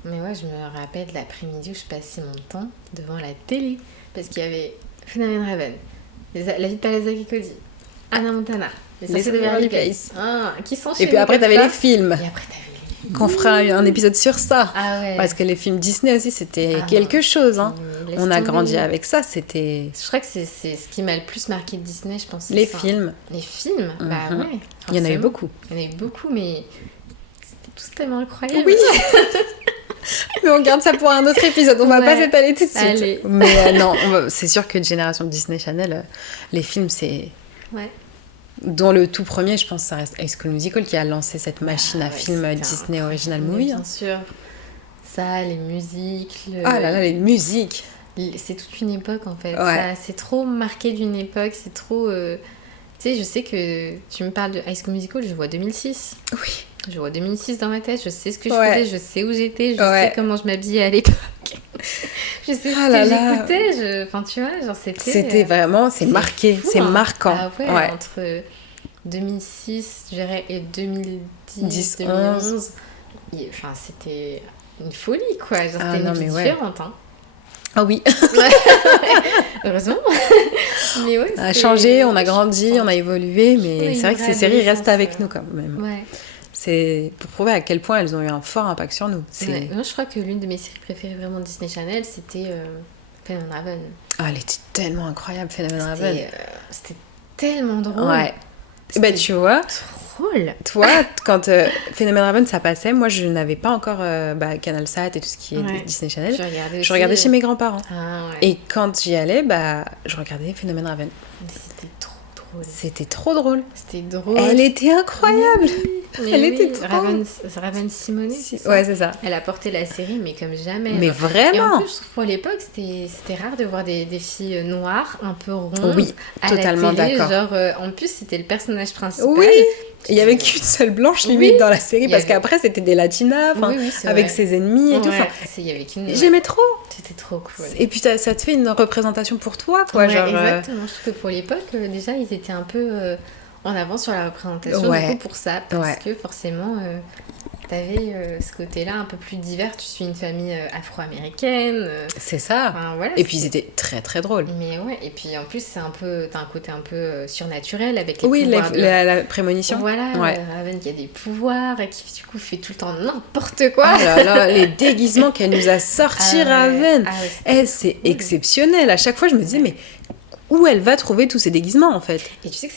Mais ouais, je me rappelle l'après-midi où je passais mon temps devant la télé. Parce qu'il y avait Phénomène Raven, La vie de Palazzo et Cody, Anna Montana, Les sorciers de Beverly Place. Qui s'enchaînaient Et puis après, comme t'avais ça. les films. Et après, t'avais les films. Qu'on fera un épisode sur ça. Ah ouais. Parce que les films Disney aussi, c'était Ah quelque non. chose. Hein. Mais laisse On a tomber. grandi avec ça, c'était Je crois que c'est ce qui m'a le plus marqué de Disney, je pense. c'est les ça. films. Les films, bah Mhm. ouais. Il y en a eu forcément. beaucoup. Il y en a eu beaucoup, mais c'était tous tellement incroyable. Oui. Mais on garde ça pour un autre épisode, on va Ouais. pas s'étaler tout de suite. Allez. Mais non, c'est sûr que génération Disney Channel, les films, c'est... Ouais. Dont le tout premier, je pense, ça reste High School Musical qui a lancé cette machine à ouais, film c'était Disney Original Mais Movie. bien hein. sûr. Ça, les musiques. Ah là là, les musiques. C'est toute une époque en fait. Ouais. Ça, c'est trop marqué d'une époque. C'est trop. Tu sais, je sais que tu me parles de High School Musical, je vois 2006. Oui. Je vois 2006 dans ma tête. Je sais ce que je Ouais. faisais, je sais où j'étais, je Ouais. sais comment je m'habillais à l'époque. Je sais ce Ah que là là. j'écoutais. Enfin, tu vois, genre C'était vraiment, c'est marqué, fou, c'est hein. marquant. Ah ouais, Ouais. entre 2006, je dirais, et 2010, 10, 2011. Enfin, c'était une folie, quoi. Genre, Ah c'était non, une vie mais ouais. différente, hein. Ah oui, Heureusement. Mais ouais, on a c'était- changé, on a grandi, on a évolué, On a mais une c'est vrai que vraie ces séries restent adolescence, avec nous quand même. Ouais. C'est pour prouver à quel point elles ont eu un fort impact sur nous. C'est... Ouais. Moi, je crois que l'une de mes séries préférées vraiment de Disney Channel, c'était Phénomène Raven. Ah, elle était tellement incroyable, Phénomène C'était Raven. c'était tellement drôle. Ouais. Bah tu vois, Drôle. toi, quand Phénomène Raven ça passait, moi je n'avais pas encore CanalSat et tout ce qui est Ouais. Disney Channel. Je Je regardais chez mes grands-parents. Ah ouais. Et quand j'y allais, bah je regardais Phénomène Raven. Mais c'était trop drôle. C'était trop drôle. C'était drôle. Elle était incroyable. Mais Elle oui, était trop- Raven Simone, c'est ça. Ouais, c'est ça. Elle a porté la série, mais comme jamais. Mais Et en vraiment. plus, je trouve pour l'époque, c'était rare de voir des filles noires, un peu rondes. Oui, à totalement la télé, d'accord. genre, en plus, c'était le personnage principal. Oui. Il y avait qu'une seule blanche limite Oui. dans la série Il y parce avait- qu'après c'était des latinas, enfin, Oui, c'est avec vrai. ses ennemis et tout. Ouais, Enfin, il y avait qu'une. j'aimais trop. C'était trop cool. Et puis ça te fait une représentation pour toi, quoi. Ouais, genre, exactement. Je trouve que pour l'époque, déjà, ils étaient un peu en avance sur la représentation. Ouais. Du coup, pour ça, parce Ouais. que forcément, t'avais ce côté-là un peu plus divers. Tu suis une famille afro-américaine. C'est ça. Enfin, voilà, Et puis ils c'était- étaient très très drôles. Mais ouais, et puis en plus, c'est un peu. T'as un côté un peu surnaturel avec les Oui, pouvoirs. la prémonition. Voilà, Ouais. Raven qui a des pouvoirs et qui du coup fait tout le temps n'importe quoi. Oh là là, les déguisements qu'elle nous a sortis, Ah ouais. Raven. Ah ouais, c'était Eh, c'est cool. exceptionnel. À chaque fois, je me disais, mais où elle va trouver tous ces déguisements en fait? Et tu sais que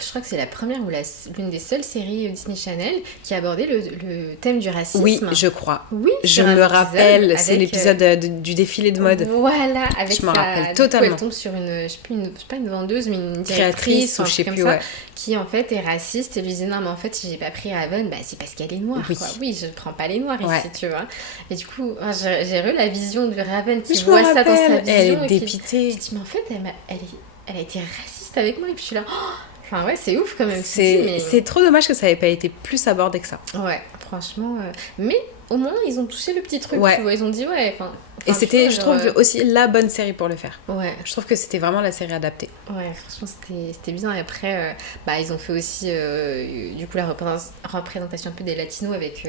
je crois que c'est la première ou l'une des seules séries Disney Channel qui a abordé le thème du racisme. Oui, je crois. Oui, Je sur un me rappelle, épisode c'est avec, l'épisode du défilé de mode. Voilà, avec Je m'en rappelle du coup, totalement. elle tombe sur une, je sais plus, je sais pas une vendeuse, mais une Créatrice directrice ou un je sais truc plus, comme ça, ouais. qui en fait est raciste et lui dit non mais en fait si j'ai pas pris Raven, bah c'est parce qu'elle est noire. Oui. Quoi. Oui, je prends pas les noirs Ouais. ici, tu vois. Et du coup, j'ai eu la vision de Raven qui Je me voit ça dans sa rappelle, vision. elle est et qui- dépitée. Je dis mais en fait elle a été raciste avec moi et puis je suis là. Oh enfin ouais, c'est ouf quand même. tu te dis, C'est mais- c'est trop dommage que ça n'ait pas été plus abordé que ça. Ouais, franchement. Mais au moins, ils ont touché le petit truc, Ouais. tu vois. Ils ont dit, ouais. Enfin, Et c'était, tu je vois, trouve, genre, aussi la bonne série pour le faire. Ouais, Je trouve que c'était vraiment la série adaptée. ouais, franchement, c'était bien. Et après, bah, ils ont fait aussi, du coup, la représentation un peu des latinos avec.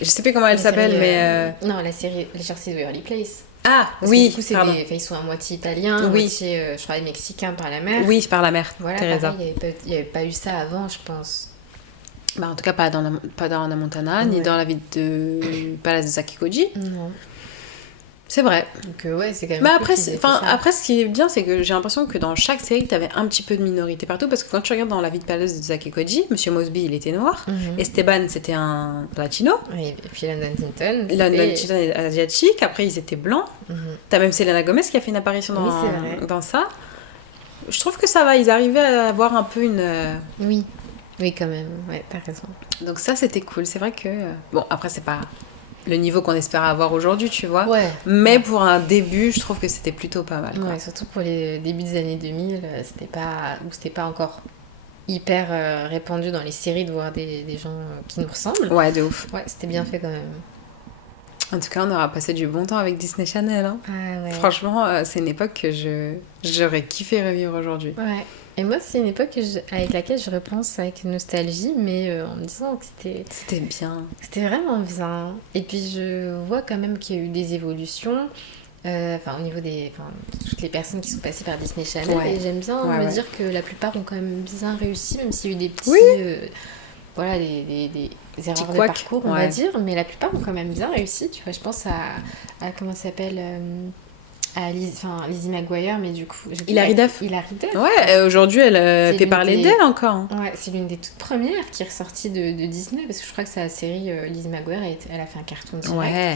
Je sais plus comment elle la s'appelle, série, mais... Non, la série Les Sorciers de Waverly Place. Ah, Parce oui, que du coup, c'est pardon. ils sont à moitié italiens, à Oui. moitié, je crois, mexicains par la mer. Oui, par la mère, Voilà, Teresa. pareil, il n'y avait pas eu ça avant, je pense. Bah, en tout cas, pas dans Anna Montana, ni Ouais. dans la vie de Palace de Sakikoji. Non. C'est vrai. Donc ouais, c'est quand même Mais cool après, qu'ils aient fait ça. après, ce qui est bien, c'est que j'ai l'impression que dans chaque série, t'avais un petit peu de minorité partout. Parce que quand tu regardes dans La vie de Palace de Zack et Koji, Monsieur Mosby, il était noir. Mhm. Esteban, c'était un latino. Oui, et puis London Tinton. London Tinton est asiatique. Après, ils étaient blancs. Mhm. T'as même Selena Gomez qui a fait une apparition Oui, c'est vrai. dans ça. Je trouve que ça va. Ils arrivaient à avoir un peu une... Oui. Oui, quand même. Ouais, t'as raison. Donc ça, c'était cool. C'est vrai que... Bon, après, c'est pas le niveau qu'on espère avoir aujourd'hui, tu vois. Ouais. Mais pour un début, je trouve que c'était plutôt pas mal. Quoi. Ouais, surtout pour les débuts des années 2000, c'était pas encore hyper répandu dans les séries de voir des gens qui nous ressemblent. Ouais, de ouf. Ouais, c'était bien fait quand même. En tout cas, on aura passé du bon temps avec Disney Channel. Hein. Ah ouais. Franchement, c'est une époque que j'aurais kiffé revivre aujourd'hui. Ouais. Et moi, c'est une époque avec laquelle je repense avec nostalgie, mais en me disant que C'était bien. c'était vraiment bien. Et puis, je vois quand même qu'il y a eu des évolutions. Au niveau toutes les personnes qui sont passées par Disney Channel. Ouais. Et j'aime bien Ouais, me ouais. dire que la plupart ont quand même bien réussi, même s'il y a eu des petits... Oui. voilà, des erreurs de couacs, parcours, on ouais. va dire. Mais la plupart ont quand même bien réussi. Tu vois, je pense à comment ça s'appelle à Lizzie McGuire, mais du coup... Hilary Duff. Hilary Duff. Ouais, aujourd'hui, elle C'est fait l'une parler des- d'elle encore. Hein. Ouais, c'est l'une des toutes premières qui est ressortie de Disney, parce que je crois que sa série Lizzie McGuire, elle a fait un cartoon direct. Ouais.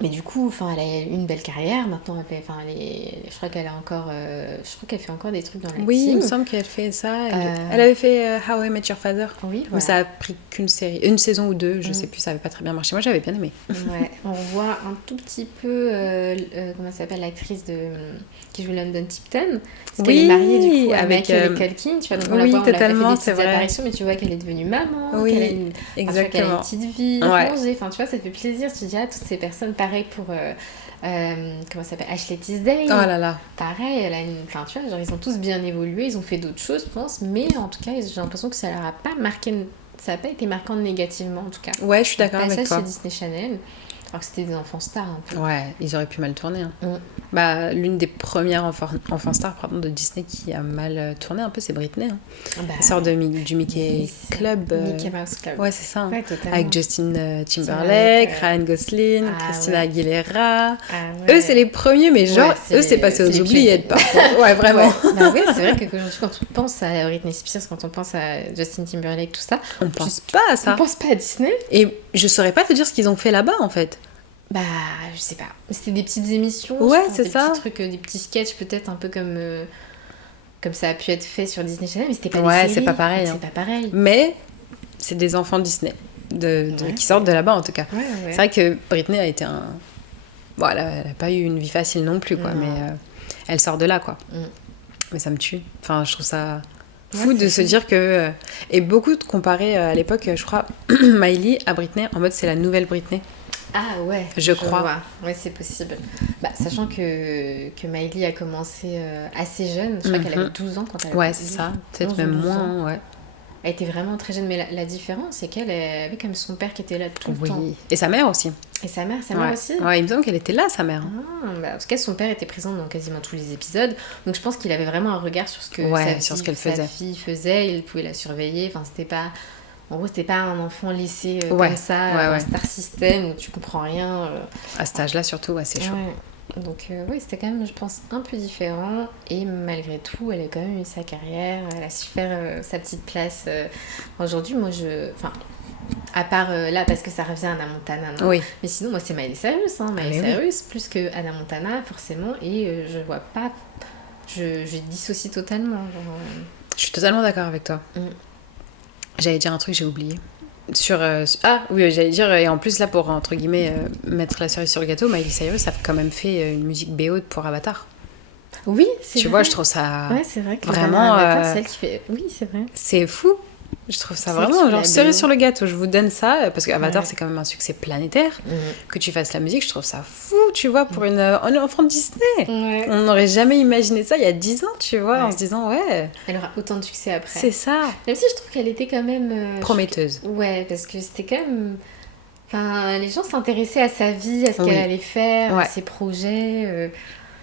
Mais du coup, elle a une belle carrière. Maintenant, je crois qu'elle a encore, je crois qu'elle fait encore des trucs dans la Oui, il me team. semble qu'elle fait ça. Elle, Euh. elle avait fait How I Met Your Father. Oui, Mais voilà. ça a pris qu'une série, une saison ou deux, je Mm. sais plus, ça avait pas très bien marché. Moi, j'avais bien aimé. Ouais, on voit un tout petit peu, comment s'appelle l'actrice qui joue London Tipton. Parce qu'elle Oui, est mariée du coup à avec, Michael Culkin. Tu vois, donc on la oui, voit, on l'a fait totalement, des c'est petites vrai. apparitions, mais tu vois qu'elle est devenue maman, Oui, qu'elle a une, je crois qu'elle a une exactement. petite vie Ouais. rangée. Enfin, tu vois, ça fait plaisir. Tu te dis, ah, toutes ces personnes, pareil pour, comment ça s'appelle, Ashley Tisdale. Oh là là. Pareil, elle a une... Enfin, tu vois, genre, ils ont tous bien évolué, ils ont fait d'autres choses, je pense, mais en tout cas, j'ai l'impression que ça leur a pas marqué... Ça n'a pas été marquant négativement, en tout cas. Ouais, je suis d'accord Pas avec ça toi. chez Disney Channel, alors que c'était des enfants stars, un peu. Ouais, ils auraient pu mal tourner. Hein. Mm. Bah, l'une des premières enfants stars de Disney qui a mal tourné un peu, c'est Britney. Hein. Bah, Elle sort du Mickey oui, c'est Club. Mickey Mouse Club. Ouais, c'est ça. Hein. Ouais, totalement. Avec Justin Timberlake, Timberlake, Ryan Gosling, Ah, Christina ouais. Aguilera. Ah, ouais. Eux, c'est les premiers, mais genre, Ouais, eux, c'est passé aux les oubliettes, pionniers. par contre. Ouais, vraiment. Ouais. Bah oui, c'est vrai qu'aujourd'hui, quand on pense à Britney Spears, quand on pense à Justin Timberlake, tout ça, On pense pas à on ça. pense pas à Disney. Et je saurais pas te dire ce qu'ils ont fait là-bas, en fait. Bah, je sais pas. C'était des petites émissions. Ouais, je pense, c'est des ça. petits trucs, des petits sketchs, peut-être un peu comme ça a pu être fait sur Disney Channel, mais c'était pas Ouais, des séries. c'est pas pareil, C'est hein. pas pareil. Mais c'est des enfants Disney, Ouais. qui sortent de là-bas, en tout cas. Ouais, C'est vrai que Britney a été un... Bon, elle a pas eu une vie facile non plus, quoi, Non. mais elle sort de là, quoi. Mm. Mais ça me tue. Enfin, je trouve ça fou Ouais, de c'est se fou. dire que... et beaucoup de comparer à l'époque, je crois, Miley à Britney, en mode c'est la nouvelle Britney. Ah ouais, Je crois. vois. Ouais, c'est possible. Bah, sachant que Miley a commencé assez jeune, je crois qu'elle Mhm. avait 12 ans quand elle a Ouais, commencé. c'est ça. Peut-être 11 ou même 12 ans. moins, ouais. Elle était vraiment très jeune, mais la différence, c'est qu'elle avait comme son père qui était là tout le temps. Oui. Et sa mère aussi. Et sa mère Ouais. aussi. Ouais, il me semble qu'elle était là, sa mère. Ah, bah, en tout cas, son père était présent dans quasiment tous les épisodes. Donc je pense qu'il avait vraiment un regard sur ce que Ouais, sa sur ce fille- qu'elle sa faisait. fille faisait. Il pouvait la surveiller. Enfin, c'était pas... En gros, c'était pas un enfant laissé Ouais, comme ça, ouais, dans ouais. un star system où tu comprends rien. À cet âge-là, surtout, ouais, c'est chaud. Ouais. Donc oui, c'était quand même, je pense, un peu différent. Et malgré tout, elle a quand même eu sa carrière. Elle a su faire sa petite place. Aujourd'hui, moi, enfin, à part là, parce que ça revient à Anna Montana, non Oui. mais sinon, moi, c'est Miley Cyrus. Hein. Miley mais oui. Cyrus, plus que Anna Montana, forcément. Et je vois pas... Je dissocie totalement. Genre, Je suis totalement d'accord avec toi. Mm. J'allais dire un truc, j'ai oublié. Ah oui, j'allais dire, et en plus là, pour entre guillemets mettre la cerise sur le gâteau, Miley Cyrus a quand même fait une musique BO pour Avatar. Oui, c'est Tu vrai. vois, je trouve ça... Ouais, c'est vrai que vraiment, Avatar, c'est elle qui fait... Oui, c'est vrai. C'est fou. Je trouve ça C'est vraiment sûr, genre la cerise BO. sur le gâteau. Je vous donne ça parce que Avatar Ouais. c'est quand même un succès planétaire. Mhm. Que tu fasses la musique, je trouve ça fou, tu vois, pour un enfant de Disney. Ouais. On n'aurait jamais imaginé ça il y a 10 ans, tu vois, Ouais. en se disant ouais, Elle aura autant de succès après. c'est ça. Même si je trouve qu'elle était quand même... Prometteuse. Ouais, parce que c'était quand même... Enfin, les gens s'intéressaient à sa vie, à ce Oui. qu'elle allait faire, Ouais. à ses projets.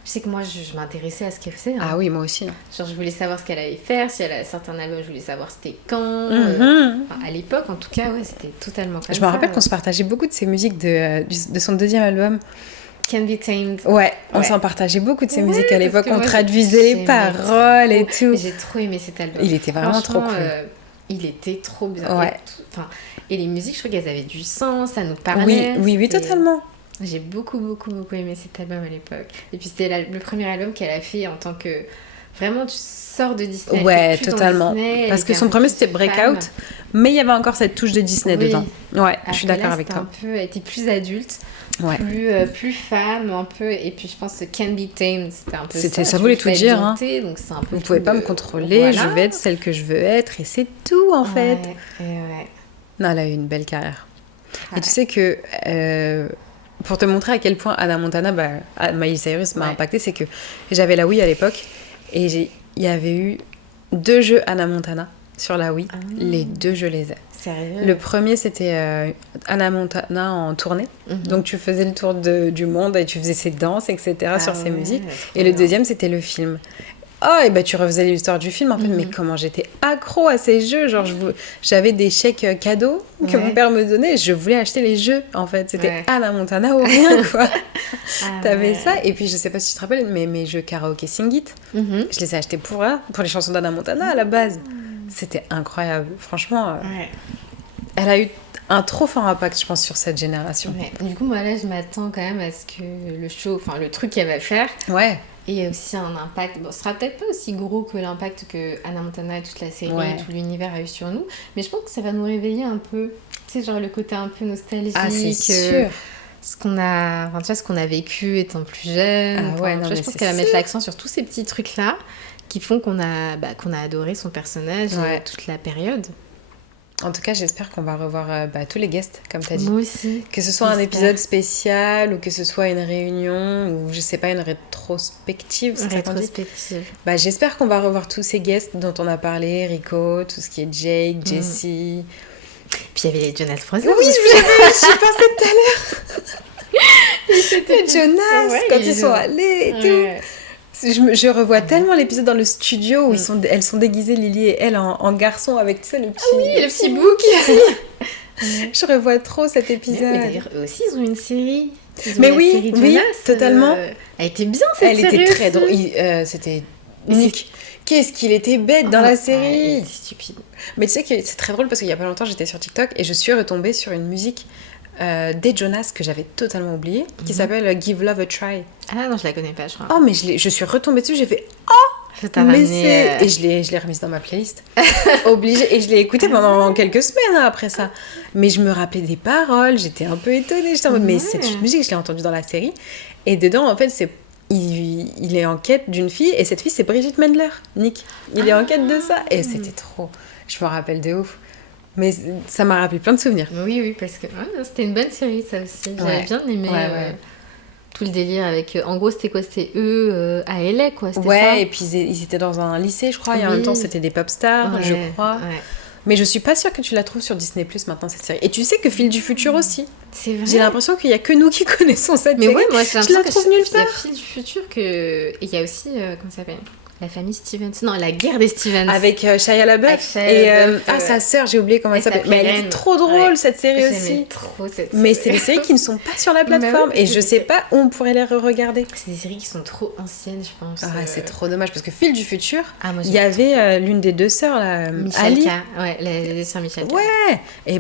Je sais que moi, je m'intéressais à ce qu'elle faisait. Hein. Ah oui, moi aussi. Genre, je voulais savoir ce qu'elle allait faire. Si elle a sorti un album, je voulais savoir c'était quand. Mhm. Enfin, à l'époque, en tout cas, ouais, c'était totalement comme Je ça. me rappelle qu'on se partageait beaucoup de ses musiques de son deuxième album. Can Be Tamed. Ouais, on Ouais. s'en partageait beaucoup de ces musiques à parce l'époque. que On moi, traduisait les j'aimais paroles et trop. tout. J'ai trop aimé cet album. Il était vraiment trop Franchement, cool. il était trop bien. Ouais. Et les musiques, je trouve qu'elles avaient du sens, ça nous parlait. Oui, c'était- totalement. J'ai beaucoup aimé cet album à l'époque. Et puis c'était le premier album qu'elle a fait en tant que... Vraiment, tu sors de Disney. elle Ouais, était plus dans totalement. Disney, elle Parce que était son un peu premier plus c'était Breakout, femme. mais il y avait encore cette touche de Disney Oui. dedans. Ouais, je Alors suis que là, d'accord avec c'était toi. Elle était plus adulte, Ouais. plus femme, un peu. Et puis je pense que Can Be Tamed, c'était un peu C'était- ça Tu voulait peux tout être dire, hein. domptée, donc c'est un peu Vous pouvez tout pas le- me contrôler, Voilà. je vais être celle que je veux être et c'est tout en fait. Ouais, et ouais. Non, elle a eu une belle carrière. Ouais. Et tu sais que pour te montrer à quel point Hannah Montana, Miley Cyrus m'a Ouais. impacté, c'est que j'avais la Wii à l'époque et il y avait eu 2 jeux Hannah Montana sur la Wii. Ah. Les 2 je les ai. Sérieux. Le premier c'était Hannah Montana en tournée. Mhm. Donc tu faisais le tour du monde et tu faisais ses danses, etc. sur ses ouais, musiques. trop Et le bien. deuxième c'était le film. Oh, et bah tu refaisais l'histoire du film en fait, Mhm. mais comment j'étais accro à ces jeux. Genre, j'avais des chèques cadeaux que Ouais. mon père me donnait et je voulais acheter les jeux en fait. C'était Ouais. Hannah Montana ou rien quoi. Ah, T'avais ouais. ça, et puis je sais pas si tu te rappelles, mais mes jeux karaoké Sing It, Mhm. je les ai achetés pour les chansons d'Hannah Montana à la base. C'était incroyable. Franchement, Ouais. elle a eu un trop fort impact, je pense, sur cette génération. Ouais. Du coup, moi là, je m'attends quand même à ce que le show, enfin le truc qu'elle va faire, Ouais. ait aussi un impact. Bon, ce sera peut-être pas aussi gros que l'impact que Hannah Montana et toute la série, Ouais. tout l'univers a eu sur nous, mais je pense que ça va nous réveiller un peu. Tu sais, genre le côté un peu nostalgique. Ah, c'est sûr. Ce qu'on a, enfin, tu vois, ce qu'on a vécu étant plus jeune. Ah ouais, Enfin, non, tu vois, mais je pense c'est qu'elle va sûr. mettre l'accent sur tous ces petits trucs-là qui font qu'on a adoré son personnage Ouais. et toute la période. En tout cas, j'espère qu'on va revoir tous les guests, comme tu as dit. Moi aussi. Que ce soit un J'espère. épisode spécial ou que ce soit une réunion ou je sais pas, une rétrospective, c'est ça qu'on dit. Rétrospective. J'espère qu'on va revoir tous ces guests dont on a parlé, Rico, tout ce qui est Jake, Jessie. Puis il y avait les Jonas Brothers. Oui, j'y pensais tout à l'heure. Les Jonas, Ouais, quand ils ils sont ont- allés et tout. Ouais. Je revois tellement l'épisode dans le studio où elles sont déguisées, Lily et elle, en garçon avec, tu sais, le petit... Et le petit bouc. Je revois trop cet Mais épisode. d'ailleurs, eux aussi, ils ont une série. Ils ont Mais la oui, série oui, Jonas, totalement. Elle était bien, cette Elle série était très aussi. drôle. C'était unique. Qu'est-ce qu'il était bête dans la Ouais, série. c'est stupide. Mais tu sais que c'est très drôle parce qu'il y a pas longtemps, j'étais sur TikTok et je suis retombée sur une musique des Jonas que j'avais totalement oubliée, qui s'appelle Give Love a Try. Ah non, je la connais pas, je crois. Oh, mais je suis retombée dessus, j'ai fait Ça t'a mais ramené, c'est... Et je l'ai remise dans ma playlist. Obligée. Et je l'ai écoutée pendant quelques semaines après ça. Mais je me rappelais des paroles, j'étais un peu étonnée. J'étais en mode, mais cette musique, je l'ai entendue dans la série. Et dedans, en fait, il est en quête d'une fille. Et cette fille, c'est Bridget Mendler, Nick. Il est en quête de ça. Et c'était trop... Je me rappelle de ouf. Mais ça m'a rappelé plein de souvenirs. Oui, parce que non, c'était une bonne série, ça aussi. J'avais Ouais. bien aimé Ouais. tout le délire avec... en gros, c'était quoi? C'était eux à LA, quoi. C'était Ouais, ça et puis ils étaient dans un lycée, je crois. Et en Oui. même temps, c'était des pop stars, Ouais, je crois. ouais. Mais je suis pas sûre que tu la trouves sur Disney Plus maintenant, cette série. Et tu sais que Fil du futur aussi. C'est vrai. J'ai l'impression qu'il y a que nous qui connaissons cette Mais série. ouais, moi, j'ai Je la l'impression que trouve nulle il y a part. Fille du futur que... Et il y a aussi, comment ça s'appelle? La famille Stevens. Non, la guerre des Stevens. Avec Shia LaBeouf. Avec Shia Et LaBeouf, sa sœur, j'ai oublié comment elle s'appelle. Mais elle est Ren. trop drôle, Ouais. cette série J'aimais aussi. trop cette Mais série. c'est des séries qui ne sont pas sur la Bah plateforme. oui, Et je sais pas où on pourrait les re-regarder. C'est des séries qui sont trop anciennes, je pense. Ah, c'est trop dommage. Parce que Fil du futur, Ah, moi, il y avait l'une des deux sœurs, là, Ali. Michalka. Ouais, les sœurs Michalka. Ouais. Et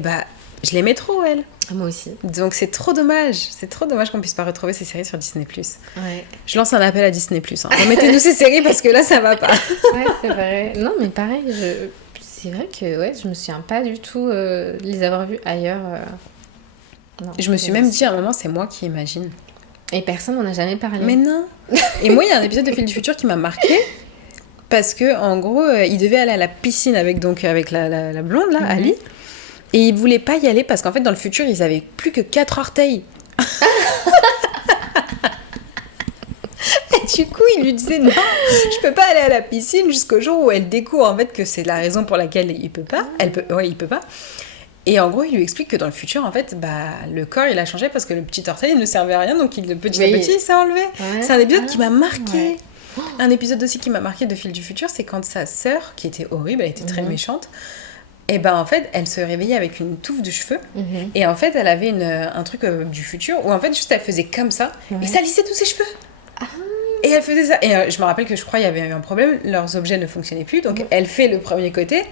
je l'aimais trop, elle. Ah, moi aussi. Donc c'est trop dommage. C'est trop dommage qu'on puisse pas retrouver ces séries sur Disney+. Ouais. Je lance un appel à Disney+. Remettez-nous ces séries parce que là, ça va pas. Ouais, c'est vrai. Non, mais pareil, c'est vrai que ouais, je me souviens pas du tout de les avoir vus ailleurs. Non, Je me suis même dit à un moment, c'est moi qui imagine. Et personne n'en a jamais parlé. Mais non. Et moi, il y a un épisode de Fil du futur qui m'a marqué parce que en gros, il devait aller à la piscine avec la blonde là, Ali, et il voulait pas y aller parce qu'en fait, dans le futur, ils avaient plus que 4 orteils. Et du coup, il lui disait non, je peux pas aller à la piscine jusqu'au jour où elle découvre en fait que c'est la raison pour laquelle il peut pas. Il peut pas. Et en gros, il lui explique que dans le futur, en fait, le corps, il a changé parce que le petit orteil, il ne servait à rien, donc petit à petit, il s'est enlevé. Ouais. C'est un épisode qui m'a marqué. Ouais. Un épisode aussi qui m'a marqué de Fil du futur, c'est quand sa sœur, qui était horrible, elle était très méchante, Et ben en fait, elle se réveillait avec une touffe de cheveux. Mhm. Et en fait, elle avait un truc du futur où en fait, juste elle faisait comme ça Ouais. et ça lissait tous ses cheveux. Ah. Et elle faisait ça. Et je me rappelle que je crois qu'il y avait eu un problème, leurs objets ne fonctionnaient plus. Donc Mhm. elle fait le premier côté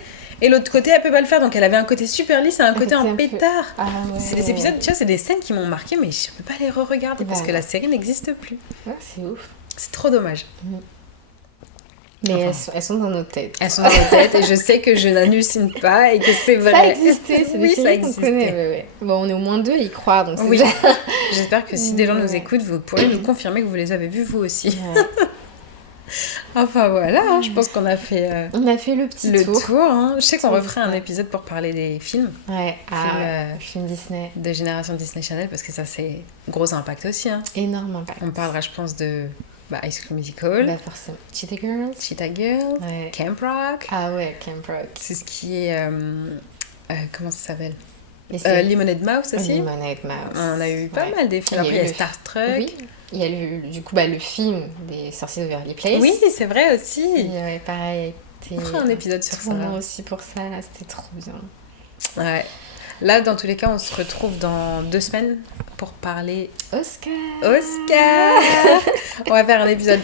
et l'autre côté, elle peut pas le faire. Donc elle avait un côté super lisse et un côté en pétard. Ah ouais. C'est des épisodes, tu vois, c'est des scènes qui m'ont marqué, mais je peux pas les re-regarder parce que la série n'existe plus. Ouais, c'est ouf. C'est trop dommage. Mais Enfin. elles sont dans nos têtes. Elles sont dans nos têtes et je sais que je n'hallucine pas et que c'est vrai. Ça existait, c'est des Oui, ça séries qu'on existait. connaît. Ouais. Bon, on est au moins 2 à y croire, donc c'est Oui. déjà... J'espère que si des gens nous Ouais. écoutent, vous pourrez nous confirmer que vous les avez vus vous aussi. Ouais. Enfin voilà, hein, je pense qu'on a fait On a fait le petit le tour. tour. Hein. Je sais qu'on Tour referait un Disney. épisode pour parler des films Ouais, Film, film Disney. de génération Disney Channel parce que ça c'est gros impact aussi. Hein. Énorme impact. On parlera, je pense, de High School Musical, Bah forcément. Cheetah Girls. Cheetah Girl, Ouais. Camp Rock. Ah ouais, Camp Rock. C'est ce qui est comment ça s'appelle Mais c'est Lemonade Mouse aussi. Lemonade Mouse. On a eu pas Ouais. mal des films. Il y a Après, il y a eu le- Star Trek. Oui. Il y a du coup le film des sorciers de Waverly Place. Oui, c'est vrai aussi. Et, ouais, pareil. On fera un épisode sur ça. Tournant aussi pour ça, c'était trop bien. Ouais. Là, dans tous les cas, on se retrouve dans 2 semaines pour parler Oscar. On va faire un épisode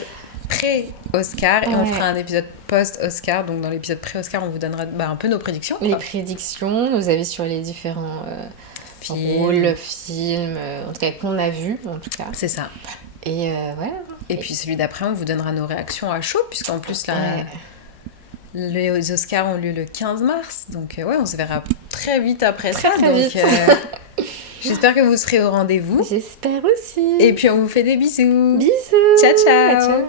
pré-Oscar et on Ouais. fera un épisode post-Oscar. Donc, dans l'épisode pré-Oscar, on vous donnera un peu nos prédictions. Les quoi. prédictions, nos avis sur les différents Films. rôles, films, en tout cas qu'on a vus, en tout cas. C'est ça. Et voilà. Et puis celui d'après, on vous donnera nos réactions à chaud, puisqu'en plus, là, Ouais. les Oscars ont lieu le 15 mars. Donc, ouais, on se verra très vite après Très, ça. très donc, vite. j'espère que vous serez au rendez-vous. J'espère aussi. Et puis, on vous fait des bisous. bisous. Ciao, ciao. Ciao.